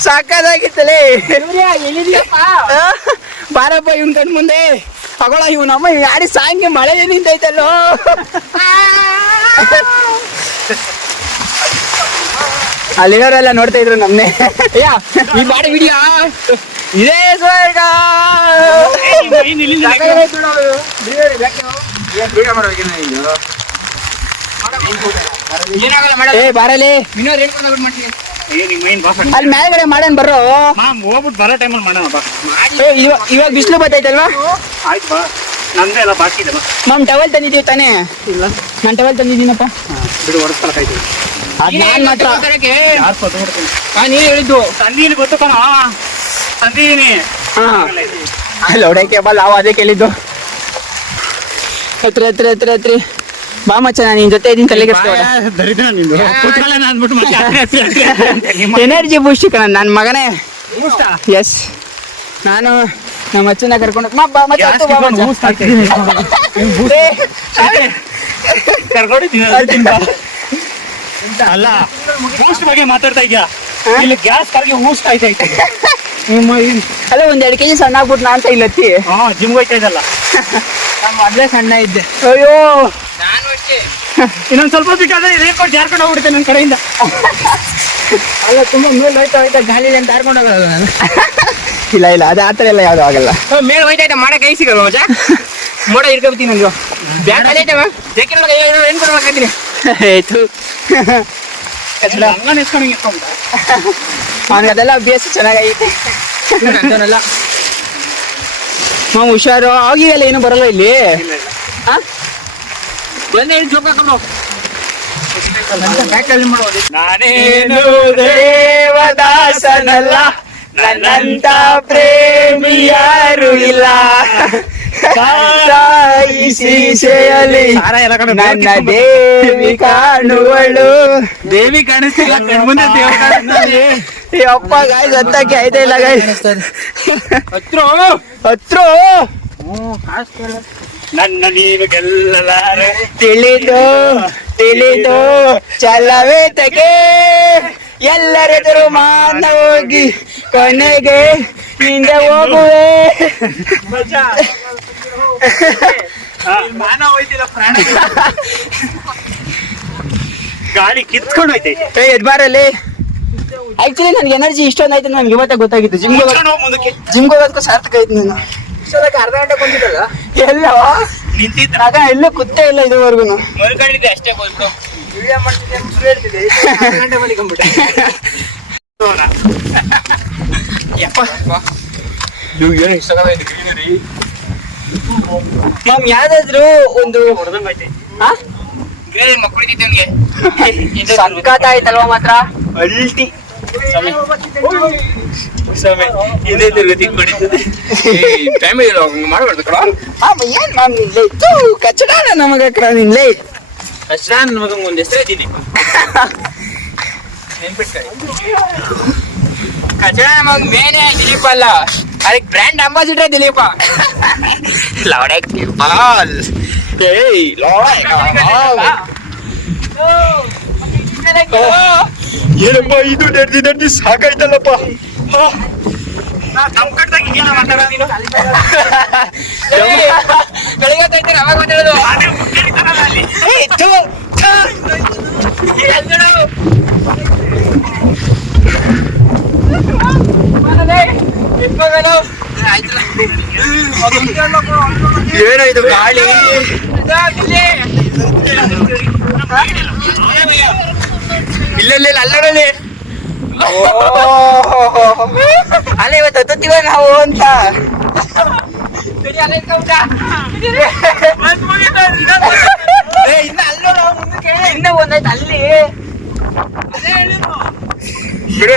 ಸಾಕಾಗಿತ್ತಲೇ. ಬಾರಪ್ಪ ಇವನ್ ಕಣ್ ಮುಂದೆ ತಗೊಳ. ಇವ್ ನಮ್ಮ ಯಾಡಿ ಸಾಂಗ್ಗೆ ಮಳೆ ನಿಂತೈತಲ್ಲೋ. ಅಲ್ಲಿರೋರೆಲ್ಲ ನೋಡ್ತಾ ಇದ್ರು ನಮ್ನೆ. ಈ ಬಾಡಿ ವಿಡಿಯೋ ಇದೇ ಸ್ವರ್ಗ. ಏ ಬಾರಲಿ, ಅಲ್ಲಿ ಮೇಲ್ಗಡೆ ಮಾಡೋಣ ಬರ್ರೋ. ಹೋಗ್ಬಿಟ್ಟು ಬರೋ ಟೈಮಲ್ಲಿ ಮಾಡೋಣ ಬಾ. ಇವಾಗ ಬಿಸಿಲು ಬರ್ತೈತಲ್ವಾ? ಆಯ್ತು ಬಾ, ನಂದೇ ಎಲ್ಲ ಬಾಕಿ ಇದೆ ಬಾ. ಮಾಮ್ ಟವಲ್ ತಂದಿದ್ದೀವಿ ತಾನೇ? ಇಲ್ಲ ನಾನು ಟವಲ್ ತಂದಿದ್ದೀನಪ್ಪ. ಬಿಡು ಹೊಡೆಸ್ಕೊಳಕಾಯ್ತು. ನಾನ್ ಮಾತ್ರ ನೀನು ಹೇಳಿದ್ದು ತಂದೀನಿ ಗೊತ್ತು ಕಣ, ತಂದೀನಿ. ಅಲ್ಲಿ ಹೊಡಕ್ಕೆ ಬಾ, ನಾವು ಅದೇ ಕೇಳಿದ್ದು. ಹತ್ರ ಹತ್ರ ಹತ್ರ ಹತ್ರ ಬಾ ಮಚ್ಚ, ನಾನು ನಿನ್ ಜೊತೆ ಇದೀನಿ, ತಲೆಗೆ ದರಿದ್ರ ನಿಂದು ಕೂತ್ಕೊಳ್ಳೋಣ ಅಂದ್ಬಿಟ್ಟು ಮತ್ತೆ ಎನರ್ಜಿ ಬೂಸ್ಟ್ ಕಣ ನನ್ನ ಮಗನೇ. ಬೂಸ್ಟಾ? ಎಸ್, ನಾನು ನಮ್ಮ ಅಚ್ಚನ ಕರ್ಕೊಂಡು ಬಾ ಮತ್ತೆ ಹತ್ತು ಬಾ ಮಚ್ಚ. ಅಲ್ಲ ಬೂಸ್ಟ್ ಬಗ್ಗೆ ಮಾತಾಡ್ತಾ ಇದ್ಯಾ? ಇಲ್ಲಿ ಗ್ಯಾಸ್ ಕಾರ್ಗೆ ಬೂಸ್ಟ್ ಆಯ್ತೈತೆ. ಅಲ್ಲ ಒಂದ್ 2 kg ಸಣ್ಣ ಆಗ್ಬಿಟ್ಟು ನಾ ಅಂತ ಇಲ್ಲತ್ತಿ. ಜಿಮ್ ಹೋಯ್ತಾ ಇದ್ದಲ್ಲ, ನಾನು ಮೊದಲೇ ಸಣ್ಣ ಇದ್ದೆ. ಅಯ್ಯೋ ನಾನು ಅಷ್ಟೇ. ಇನ್ನೊಂದ್ ಸ್ವಲ್ಪ ಬಿಟ್ಟಾದ್ರೆ ರೇಟ್ಕೊಂಡು ಜಾರ್ಕೊಂಡು ಹೋಗ್ಬಿಡುತ್ತೆ ನನ್ನ ಕಡೆಯಿಂದ. ಅಲ್ಲ ತುಂಬಾ ಮೇಲೆ ಹೋಯ್ತಾ ಗಾಳಿ ಅಂತ ಹಾರ್ಕೊಂಡು ಹೋಗೋದು ನಾನು. ಇಲ್ಲ ಇಲ್ಲ, ಅದು ಆತರ ಎಲ್ಲ ಯಾವ್ದು ಆಗಲ್ಲ. ಮೇಲೆ ಹೋಯ್ತಾ ಮಾಡ ಕೈ ಸಿಗಲ್ಲ ಮಜಾ. ಮೋಡ ಇರ್ಕೊಬಿಡ್ತೀನಿ ನಾನು. ಬ್ಯಾಗ್ ಅಲ್ಲೈತವ ಜಕ್ಕಿನ ಏನ್ ಕೊಡ್ಬೇಕಾಗ್ತೀನಿ. ಆಯ್ತು, ಹಂಗ ನೆಸ್ಕೊಂಡು ಅವ್ನಿಗೆ ಅದೆಲ್ಲ ಅಭ್ಯಾಸ ಚೆನ್ನಾಗೈತೆ. ಅಂತವನಲ್ಲ. ಮಾವು ಹುಷಾರು, ಆಗಿಗೆಲ್ಲ ಏನು ಬರಲ್ಲ ಇಲ್ಲಿ. ಬಂದೆ ಹೇಳಿ ಜೋಕ್ ಹಾಕೊಂಡು ಬ್ಯಾಕಲ್ಲಿ ಮಾಡೋದು. ನಾನೇನು ದೇವದಾಸನಲ್ಲ, ನನ್ನಂತ ಪ್ರೇಮಿ ಯಾರು ಇಲ್ಲ. ಈ ಸೀಸೆಯಲ್ಲಿ ನನ್ನ ದೇವಿ ಕಾಣುವಳು. ದೇವಿ ಕಾಣಿಸ್ತಿಲ್ಲ, ಕಣ್ಮುಂದೆ ದೇವ್ರು ಕಾಣಿಸ್ತಾನೆ. ಅಪ್ಪ ಗಾಯ್ಸ್ ಹತ್ತಕ್ಕೆ ಆಯ್ತಾ ಇಲ್ಲ ಗಾಯ್ಸ್. ಹತ್ರ ನನ್ನ ನೀನು ಗೆಲ್ಲಲಾರೆ. ತಿಳಿದು ತಿಳಿದು ಚಲವೇ ತಗೆ ಎಲ್ಲರೆದುರು ಮಾನ ಹೋಗಿ ಕೊನೆಗೆ ಹಿಂದೆ ಹೋಗುವೆ. ಮಾನ ಹೋಯ್ತಿಲ್ಲ, ಪ್ರಾಣ ಗಾಳಿ ಕಿತ್ಕೊಂಡು ಹೋಯ್ತೈತೆ. ಎದ್ಬಾರಲ್ಲಿ ಆಕ್ಚುಲಿ ನನ್ಗೆ ಎನರ್ಜಿ ಇಷ್ಟೊಂದು ಆಯ್ತು ನನ್ಗೆ ಇವತ್ತೇ ಗೊತ್ತಾಗಿತ್ತು. ಜಿಮ್ಗೆ ಹೋಗೋದಕ್ಕೂ ಸಾರ್ಥಕ ಆಯ್ತು. ನೀನು ಅರ್ಧ ಗಂಟೆ ಬಂದಿದ್ದಲ್ಲ ಎಲ್ಲ ಆಗ ಎಲ್ಲೂ ಕುತ್ತೇ ಇಲ್ಲ ಇದುವರೆಗೂ. ಮಲ್ಕೊಂಡಿದ್ದೆ ಅಷ್ಟೇ ಹೋಗ್ಬಿಟ್ಟು ವಿಡಿಯೋ ಮಾಡ್ತಿದ್ದೆ ಅಂತ ಸುಳ್ಳು ಹೇಳ್ತಿದ್ದೆ. ಅರ್ಧ ಗಂಟೆ ಮಲಿಕೊಂಡ್ಬಿಟ್ಟೆ. ನಾವ್ ಯಾವ್ದಾದ್ರು ಒಂದು ಮಕ್ಕಳಿದ್ದೆ ನನಗೆ ಸಖತ್ ಆಯ್ತಲ್ವಾ ಮಾತ್ರ ಅಲ್ಟಿ ಇದೇ ತಿರುಗತಿ ಕುಡಿತದೆ. ಫ್ಯಾಮಿಲಿ ಮಾಡಬಾರ್ದು ಕಡ ಏನ್ ಮಾಮ್ ನಿನ್ಲೆ ಇತ್ತು ಕಚ್ಚಡಾನ ನಮಗ ಕಡ ನಿನ್ಲೆ ಅಷ್ಟ ನನ್ನ ಮಗ ಒಂದು ಹೆಸರು ಇದ್ದೀನಿ ನೆನ್ಪಿಟ್ಕೊಳ್ಳಿ. ಕಚಡ ನಮಗ ಮೇನೆ ದಿಲೀಪ ಅಲ್ಲ, ಅದಕ್ಕೆ ಬ್ರ್ಯಾಂಡ್ ಅಂಬಾಸಿಡರ್ ದಿಲೀಪ. ಏನಪ್ಪ ಇದು ನಡೆದಿ ಸಾಕಾಯ್ತಲ್ಲಪ್ಪ. ಬೆಳಿಗ್ಗೆ ಅವಾಗ ಮಾತಾಡೋದು ಏನೋ ಇದು ಗಾಳಿ. ಇಲ್ಲಲ್ಲಿ ಅಲ್ಲರಲ್ಲಿ ಅಲ್ಲ ಇವತ್ತು ಹತ್ತುತ್ತೀವ ನಾವು ಅಂತ. ಇನ್ನ ಒಂದಾಯ್ತು ಅಲ್ಲಿ ಬಿಡು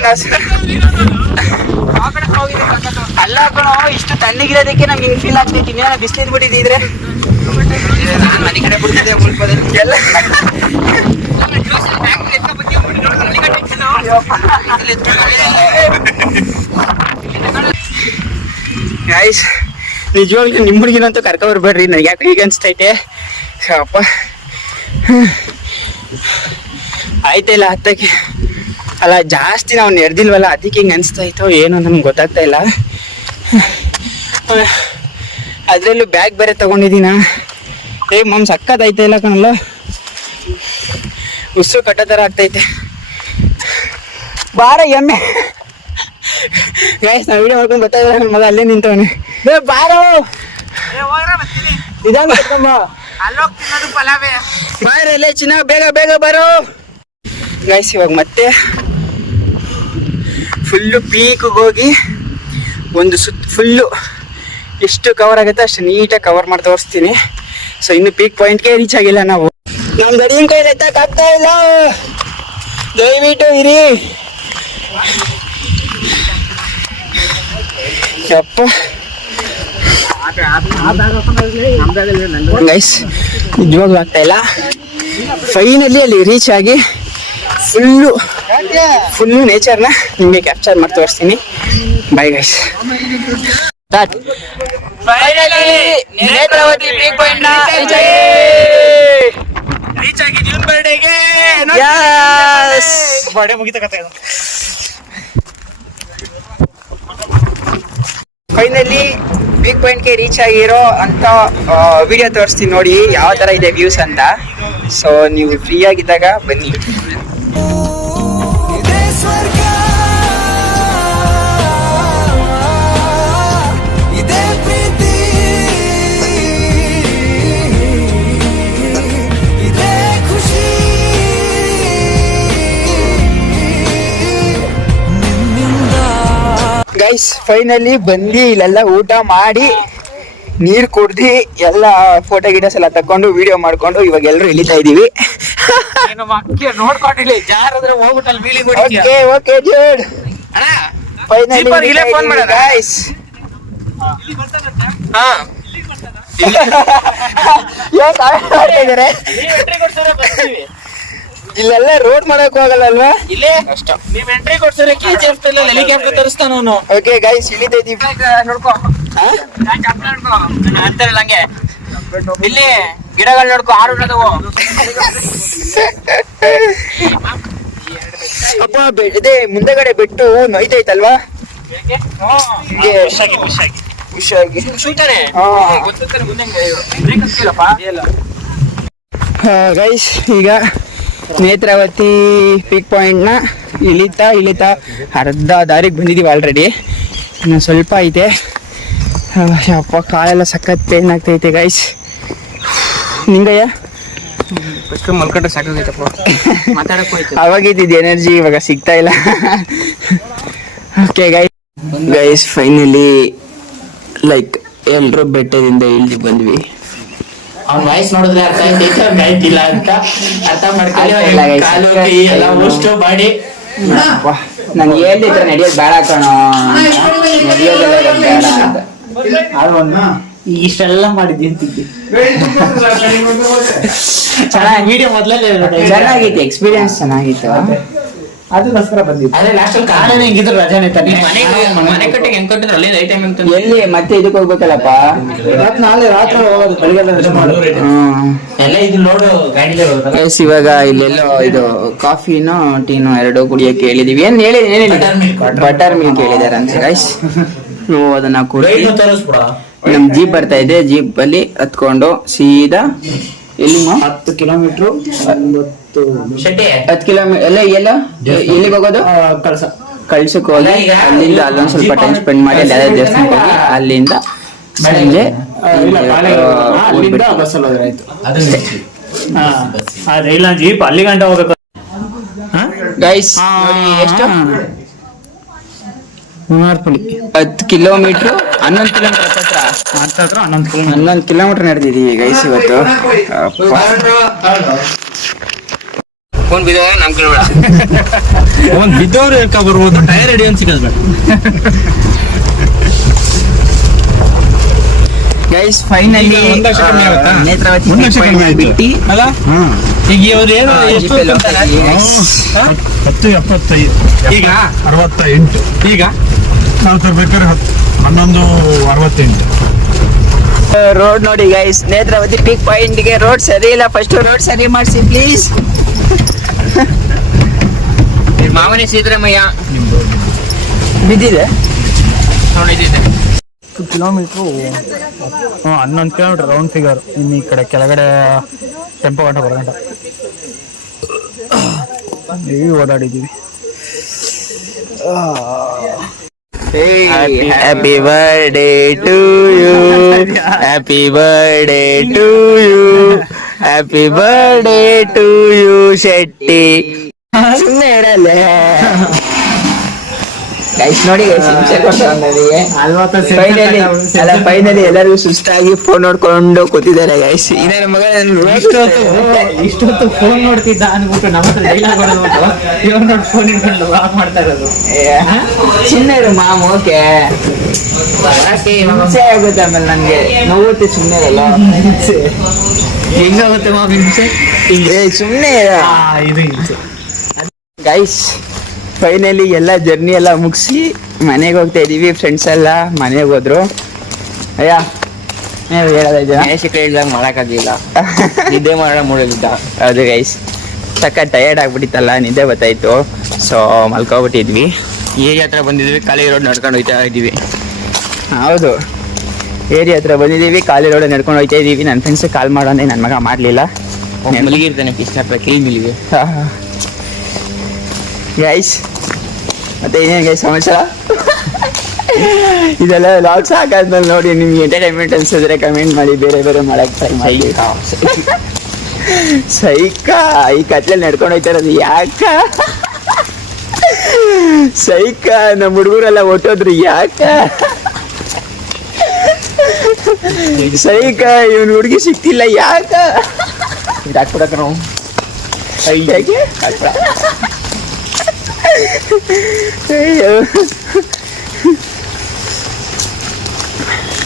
ಅಲ್ಲ ಕಣೋ, ಇಷ್ಟು ತಣ್ಣಗಿರೋದಕ್ಕೆ ನಮ್ಗೆ ಹಿಂಗ್ ಫೀಲ್ ಆಗ್ತೈತಿ. ಇನ್ನೇನ ಬಿಸಿಲಿದ್ ಬಿಟ್ಟಿದ್ರೆ ನಾನು ಮನೆ ಕಡೆ ಬಿಡ್ತಿದ್ದೆ ಮುಲ್ಪದಲ್ಲಿ ಎಲ್ಲ ಗೈಸ್ ನಿಜವಾಗ್ಲೂ ನಿಮ್ಮ ಹುಡುಗಿನಂತೂ ಕರ್ಕೊ ಬರ್ಬೇಡ್ರಿ. ನನಗೆ ಯಾಕೆ ಹೀಗೆ ಅನ್ಸ್ತೈತೆ. ಅಪ್ಪ ಆಯ್ತಾಯಿಲ್ಲ ಹತ್ತಕ್ಕೆ ಅಲ್ಲ, ಜಾಸ್ತಿ ನಾವು ನೆರೆದಿಲ್ವಲ್ಲ ಅದಕ್ಕೆ ಹಿಂಗೆ ಅನಿಸ್ತಾಯಿತ್ತೋ ಏನೋ ನಮ್ಗೆ ಗೊತ್ತಾಗ್ತಾ ಇಲ್ಲ. ಅದರಲ್ಲೂ ಬ್ಯಾಗ್ ಬೇರೆ ತಗೊಂಡಿದ್ದೀನ. ಮಮ್ ಸಕ್ಕತ್ತಾಯ್ತಾ ಇಲ್ಲ ಕಣಲ್ಲ, ಉಸ್ರು ಕಟ್ಟೋ ಥರ ಆಗ್ತೈತೆ. ಬಾರ ಎಮ್ಮೆ ಗೈಸ್ ನಾವು ವಿಡಿಯೋ ಮಾಡ್ಕೊಂಡು ಬರ್ತಾ ಇದ್ದಾರೆ. ನನ್ನ ಮಗ ಅಲ್ಲೇ ನಿಂತವನೆ. ಬಾರೋ ಇದಂಗ ಬಾರಲ್ಲೇ ಚಿನ್ನ, ಬೇಗ ಬೇಗ ಬರೋ ಗೈಸ್. ಇವಾಗ ಮತ್ತೆ ಫುಲ್ಲು ಪೀಕ್ಗೆ ಹೋಗಿ ಒಂದು ಸುತ್ತ ಫುಲ್ಲು ಎಷ್ಟು ಕವರ್ ಆಗುತ್ತೆ ಅಷ್ಟು ನೀಟಾಗಿ ಕವರ್ ಮಾಡಿ ತೋರಿಸ್ತೀನಿ. ಸೊ ಇನ್ನು ಪೀಕ್ ಪಾಯಿಂಟ್ಗೆ ರೀಚ್ ಆಗಿಲ್ಲ ನಾವು. ನಮ್ಮ ಗಡಿನ ಕೈಲಿ ಎತ್ತಕ್ಕಾಗ್ತಾ ಇಲ್ಲ, ದಯವಿಟ್ಟು ಇರಿ. ಯಪ್ಪ ಗೈಸ್ ನಿಜವಾಗ್ಲೂ ಆಗ್ತಾ ಇಲ್ಲ. ಫೈನಲಿ ಅಲ್ಲಿ ರೀಚ್ ಆಗಿ ಫುಲ್ಲು ನೇಚರ್ನ ನಿಮಗೆ ಕ್ಯಾಪ್ಚರ್ ಮಾಡಿ ತೋರಿಸ್ತೀನಿ. Bye guys. Netravati peak point reach ಆಗಿ ಜೂನ್ ಬರ್ಡೇಗೆ ಬರ್ಡೇ ಮುಗಿತಕತ್ತ. ಫೈನಲಿ ಪೀಕ್ ಪಾಯಿಂಟ್ಗೆ ರೀಚ್ ಆಗಿರೋ ಅಂತ ವಿಡಿಯೋ ತೋರಿಸ್ತೀನಿ ನೋಡಿ ಯಾವ ಥರ ಇದೆ ವ್ಯೂಸ್ ಅಂತ. ಸೊ ನೀವು ಫ್ರೀ ಆಗಿದ್ದಾಗ ಬನ್ನಿ. ಇದೇ ಸ್ವರ್ಗ, ಇದೇ ಪ್ರೀತಿ, ಇದೇ ಖುಷಿ ನಿನ್ನಿಂದ. ಗೈಸ್ ಫೈನಲಿ ಬಂದು ಇಲ್ಲೆಲ್ಲ ಊಟ ಮಾಡಿ ನೀರು ಕುಡ್ದು ಎಲ್ಲ ಫೋಟೋ ಗಿಟೋಸ್ ಎಲ್ಲ ತಕೊಂಡು ವಿಡಿಯೋ ಮಾಡ್ಕೊಂಡು ಇವಾಗ ಎಲ್ಲರೂ ಇಳಿತಾ ಇದೀವಿ. ನೋಡ್ಕೊಂಡಿಲ್ಲ ಜಾರದ್ರೆ ಹೋಗ್ಬಿಟ್ಟಲ್ಲಿ ಬೀಳಿಂಗ್ ಓಕೆ ಓಕೆ ಜೂಡ್. ಫೈನಲಿ ಇಲ್ಲೇ ಫೋನ್ ಮಾಡೋಣ ಗೈಸ್. ಹಾ ಇಲ್ಲೆಲ್ಲ ರೋಡ್ ಮಾಡಕ್ ಹೋಗಲ್ಲ ಅಲ್ವಾ? ಇಲ್ಲೇ ನೀವ್ ಎಂಟ್ರಿ ಕೊಡ್ಸಿದ್ರೆ KGF ಹೆಲಿಕಾಪ್ಟರ್ ತರಿಸ್ತಾನ ಅವನು. ಓಕೆ ಗೈಸ್ ಇಳಿತಾ ಇದೀವಿ. ನೋಡ್ಕೋ ನೋಡ್ಕೋ ಅಂತಾರಲ್ಲ ಹಂಗೆ ಇಲ್ಲಿ ಗಿಡಗಳು ನೋಡ್ಕೋ, ಆರು ಅದಾವು. ಅಪ್ಪ ಇದೆ ಮುಂದೆಗಡೆ ಬಿಟ್ಟು ನೋಯ್ತೈತಲ್ವಾ? ಹುಷಾಗಿ ಶೂಟಾನೆ ಗೊತ್ತಾನೆ ಮುಂದೆ ಬ್ರೇಕ್ ಹಾಕ್ತಿಲ್ಲಪ್ಪ. ಗೈಸ್ ಈಗ ನೇತ್ರಾವತಿ ಪೀಕ್ ಪಾಯಿಂಟ್ನ ಇಳಿತಾ ಅರ್ಧ ದಾರಿಗೆ ಬಂದಿದ್ದೀವಿ ಆಲ್ರೆಡಿ. ಇನ್ನು ಸ್ವಲ್ಪ ಐತೆ. ಯಪ್ಪ ಕಾಲೆಲ್ಲ ಸಖತ್ ಪೇನ್ ಆಗ್ತೈತೆ ಗೈಸ್. ನಿಂಗಯ್ಯ ಫಸ್ಟ್ ಮಲ್ಕೊಂಡ್ರೆ ಸಾಕಾಗೈತಪ್ಪ, ಮಾತಾಡಕ್ ಹೋಯ್ತು. ಅವಾಗಿದ್ದಿದ್ದು ಎನರ್ಜಿ ಇವಾಗ ಸಿಗ್ತಾ ಇಲ್ಲ. ಓಕೆ ಗೈಸ್ ಫೈನಲಿ ಲೈಕ್ ಎಲ್ಲರೂ ಬೆಟ್ಟದಿಂದ ಇಳಿದು ಬಂದ್ವಿ. ಅವ್ನ ವಾಯ್ಸ್ ನೋಡಿದ್ರೆ ಅರ್ಥ ಆಯ್ತಿಲ್ಲ ಅಂತ ಅರ್ಥ ಮಾಡ್ಕೊಳ್ಳಿ. ಕಾಲು ಕೈ ಎಲ್ಲ ಅಷ್ಟು ಮಾಡಿ ನಾನು ಹೇಳ್ದಿದ್ರೆ ನಡೆಯೋದು ಬೇಡ ಕಣೋ, ನಡೆಯೋದೆಲ್ಲ ಬೇಡ ಅಂತ. ಇಷ್ಟೆಲ್ಲ ಮಾಡಿದ್ದಿ ಅಂತಿದ್ದಿ. ಚೆನ್ನಾಗಿ ವಿಡಿಯೋ ಮೊದಲೇ ಚೆನ್ನಾಗಿತ್ತು, ಎಕ್ಸ್ಪೀರಿಯನ್ಸ್ ಚೆನ್ನಾಗಿತ್ತು. ಅದಕ್ಕೋಸ್ಕರ ಬಂದಿದ್ದು. ಅದೇ ಲಾಸ್ಟ್ ಕಾರಣ ಹೆಂಗಿದ್ರು ರಜಾನೆ ತಾನೆ. ಮನೆ ಕಟ್ಟಿಗೆ ಹೆಂಗ್ ಕಟ್ಟಿದ್ರು ಅಲ್ಲೇ ಐಟಮ್ ಅಂತ ಎಲ್ಲಿ ಮತ್ತೆ ಇದಕ್ಕೆ ಹೋಗ್ಬೇಕಲ್ಲಪ್ಪ. ನಾಳೆ ರಾತ್ರಿ ಹೋಗೋದು, ಬೆಳಿಗ್ಗೆ ರಜೆ ಮಾಡೋದು. ಎಲ್ಲ ಇದು ನೋಡು ಗಾಡಿಲೇ ಹೋಗೋದು. ಎಸ್ ಇವಾಗ ಇಲ್ಲೆಲ್ಲೋ ಇದು ಕಾಫಿನೋ ಟೀನೋ ಎರಡೋ ಕುಡಿಯಕ್ಕೆ ಹೇಳಿದೀವಿ. ಏನ್ ಬಟರ್ ಮಿಲ್ಕ್ ಹೇಳಿದಾರೆ ಅಂತ ಗೈಸ್. ಅದನ್ನ ಕುಡಿ. ನಮ್ ಜೀಪ್ ಬರ್ತಾ ಇದೆ, ಜೀಪ್ ಅಲ್ಲಿ ಹತ್ಕೊಂಡು ಸೀದಾ ಎಲ್ಲಿ 10 ಕಿಲೋಮೀಟರ್ 10 ಕಿಲೋಮೀಟರ್ ಎಲ್ಲ ಎಲ್ಲಿಗೆ ಹೋಗೋದು? ಕಳ್ಸಕ್ ಹೋಗಿ ಅಲ್ಲಿಂದ ಅಲ್ಲೊಂದ್ ಸ್ವಲ್ಪ ಟೈಮ್ ಸ್ಪೆಂಡ್ ಮಾಡಿ ಅಲ್ಲಿ ಯಾವ್ಯಾವ ದೇವಸ್ಥಾನಕ್ಕೆ ಹೋಗಿ ಅಲ್ಲಿಂದ ಸಂಜೆ ಬಸ್ಸಲ್ಲಿ ಹೋದ್ರೆ ಆಯ್ತು. ಇಲ್ಲ ಜೀಪ್ ಅಲ್ಲಿ ಗಂಟ ಹೋಗ್ಬೇಕು ಗೈಸ್. ಎಷ್ಟು 10 ಕಿಲೋಮೀಟರ್ 11 ಕಿಲೋಮೀಟರ್ ಹತ್ರ 11 ಕಿಲೋಮೀಟರ್ ನಡೆದಿದ್ದೀವಿ ಗೈಸ್ ಇವತ್ತು. ಫೋನ್ ಬಿದ್ದಾಗ ನಮ್ ಕಡೆ ಒಂದ್ ಬಿದ್ದವ್ರು ಹೇಳ್ಕೊ ಬರ್ಬೋದು, ಟೈರ್ ರೆಡಿ ಅಂತ ಸಿಗೋದು ಬೇಡ. ಗೈಸ್ ಫೈನಲಿ ನೇತ್ರಾವತಿ ಬಿಟ್ಟು ಅಲ್ಲ ಈಗ ಇವ್ರು ಏನು ಎಷ್ಟು 10-75 ಈಗ 68 ಈಗ ನಾವು ತರ್ಬೇಕಾದ್ರೆ 11-68. ರೋಡ್ ನೋಡಿ ಗೈಸ್, ನೇತ್ರಾವತಿ ಪೀಕ್ ಪಾಯಿಂಟ್ ಗೆ ರೋಡ್ ಸರಿ ಇಲ್ಲ. ಫಸ್ಟ್ ರೋಡ್ ಸರಿ ಮಾಡಿಸಿ ಪ್ಲೀಸ್. ಮಾವನೇ ಸಿದ್ದರಾಮಯ್ಯ ಬಿದ್ದಿದೆ ನೋಡಿದ್ದೆ. 11 ಕಿಲೋಮೀಟರ್ ರೌಂಡ್ ಫಿಗರ್. ಇನ್ನು ಈ ಕಡೆ ಕೆಳಗಡೆ ಟೆಂಪೋ ಗಂಟ ಬರಗಂಟ ಈಗ ಓಡಾಡಿದ್ದೀವಿ. Happy birthday to you, happy birthday to you, happy birthday to you Shetty. ಸುಮ್ಮನೆ ಹೇಳಲ್ಲೇ ಗೈಸ್ ನೋಡಿ ಗೈಸ್, ಹಿಂಸೆ ಫೈನಲಿ ಎಲ್ಲರಿಗೂ ಸುಸ್ತಾಗಿ ಫೋನ್ ನೋಡ್ಕೊಂಡು ಕೂತಿದ್ದಾರೆ ಗೈಸ್. ಇನ್ನೇನು ಮಗ ಇಷ್ಟೊತ್ತು ಫೋನ್ ನೋಡ್ತಿದ್ದ ಅನ್ಬಿಟ್ಟು ನಮ್ಮ ಹತ್ರ ಡೈಲಾಗ್ ಹೊಡೆದ್ಬಿಟ್ಟು ಇವ್ರು ನೋಡಿ ಫೋನ್ ಇಟ್ಕೊಂಡು ವಾಕ್ ಮಾಡ್ತಾ ಇರೋದು. ಸುಮ್ಮನೆ ಇರು ಮಾಮ್, ಓಕೆ. ಹಿಂಸೆ ಆಗುತ್ತೆ ಆಮೇಲೆ ನನ್ಗೆ ನೋವುತ್ತೆ. ಸುಮ್ಮನೆ ಇರಲ್ಲ, ಹೆಂಗಾಗುತ್ತೆ ಮಾಮ್ ಹಿಂಸೆ? ಸುಮ್ಮನೆ ಇದು ಹಿಂಸೆ. ಗೈಸ್ ಫೈನಲಿ ಎಲ್ಲ ಜರ್ನಿ ಎಲ್ಲ ಮುಗಿಸಿ ಮನೆಗೆ ಹೋಗ್ತಾ ಇದೀವಿ. ಫ್ರೆಂಡ್ಸ್ ಎಲ್ಲ ಮನೆಗೆ ಹೋದ್ರು. ಅಯ್ಯ ಹೇಳೋದೈತೆ ಹೇಳಿದಾಗ ಮಾಡಕ್ಕಾಗಿಲ್ಲ, ನಿದ್ದೆ ಮಾಡೋಣ ಮೂಡಲಿದ್ದ. ಹೌದು ಗೈಸ್, ಸಕ್ಕ ಟಯರ್ಡ್ ಆಗ್ಬಿಟ್ಟಿತ್ತಲ್ಲ, ನಿದ್ದೆ ಗೊತ್ತಾಯ್ತು. ಸೊ ಮಲ್ಕೊಬಿಟ್ಟಿದ್ವಿ. ಏರಿಯಾ ಹತ್ರ ಬಂದಿದ್ವಿ, ಖಾಲಿ ರೋಡ್ ನಡ್ಕೊಂಡು ಹೋಗ್ತಾ ಇದ್ದೀವಿ. ಹೌದು, ಏರಿಯಾ ಹತ್ರ ಬಂದಿದ್ದೀವಿ, ಖಾಲಿ ರೋಡ್ ನಡ್ಕೊಂಡು ಹೋಗ್ತಾ ಇದೀವಿ. ನನ್ನ ಫ್ರೆಂಡ್ಸ್ ಕಾಲ್ ಮಾಡೋಣ, ನನ್ನ ಮಗ ಮಾಡಲಿಲ್ಲ. ಮಲಗಿರ್ತಾನೆ ಕೃಷ್ಣಪ್ಪ ಕಿಲ್ ಮಿಲ್ಗೆ. ಗೈಸ್ ಮತ್ತೆ ಏನೇನು ಗೈಸ್ ಸಮಾಚಾರ? ಇದೆಲ್ಲ ಲಾಗ್ಸ್ ಹಾಕಾದ್ಮೇಲೆ ನೋಡಿ ನಿಮ್ಗೆ ಎಂಟರ್ಟೈನ್ಮೆಂಟ್ ಅನ್ಸಿದ್ರೆ ಕಮೆಂಟ್ ಮಾಡಿ, ಬೇರೆ ಬೇರೆ ಮಾಡಕ್ಕೆ ಟ್ರೈ ಮಾಡಿ. ಸೈಕ ಈ ಕತ್ಲಲ್ಲಿ ನಡ್ಕೊಂಡು ಹೋಗ್ತಾ ಇರೋದು ಯಾಕ? ಸೈಕ ನಮ್ಮ ಹುಡುಗರೆಲ್ಲ ಹೊಟ್ಟೋದ್ರು ಯಾಕ? ಸೈಕ ಇವನ್ ಹುಡುಗಿ ಸಿಕ್ತಿಲ್ಲ ಯಾಕ? ಹಾಕ್ಬಿಡಕ ನಾವು ಹೇಗೆ ಅಯ್ಯೋ.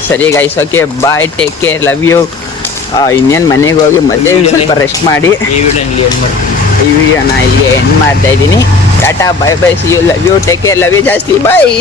ಸರಿ guys, okay bye, take care, love you. ಇನ್ನೇನು ಮನೆಗೆ ಹೋಗಿ ಮತ್ತೆ ಸ್ವಲ್ಪ ರೆಸ್ಟ್ ಮಾಡಿ ಈ ವಿಡಿಯೋನ ಇಲ್ಲಿಗೆ ಎಂಡ್ ಮಾಡ್ತಾ ಇದ್ದೀನಿ. Tata, bye bye, see you, love you, take care, love you ಜಾಸ್ತಿ, ಬಾಯ್.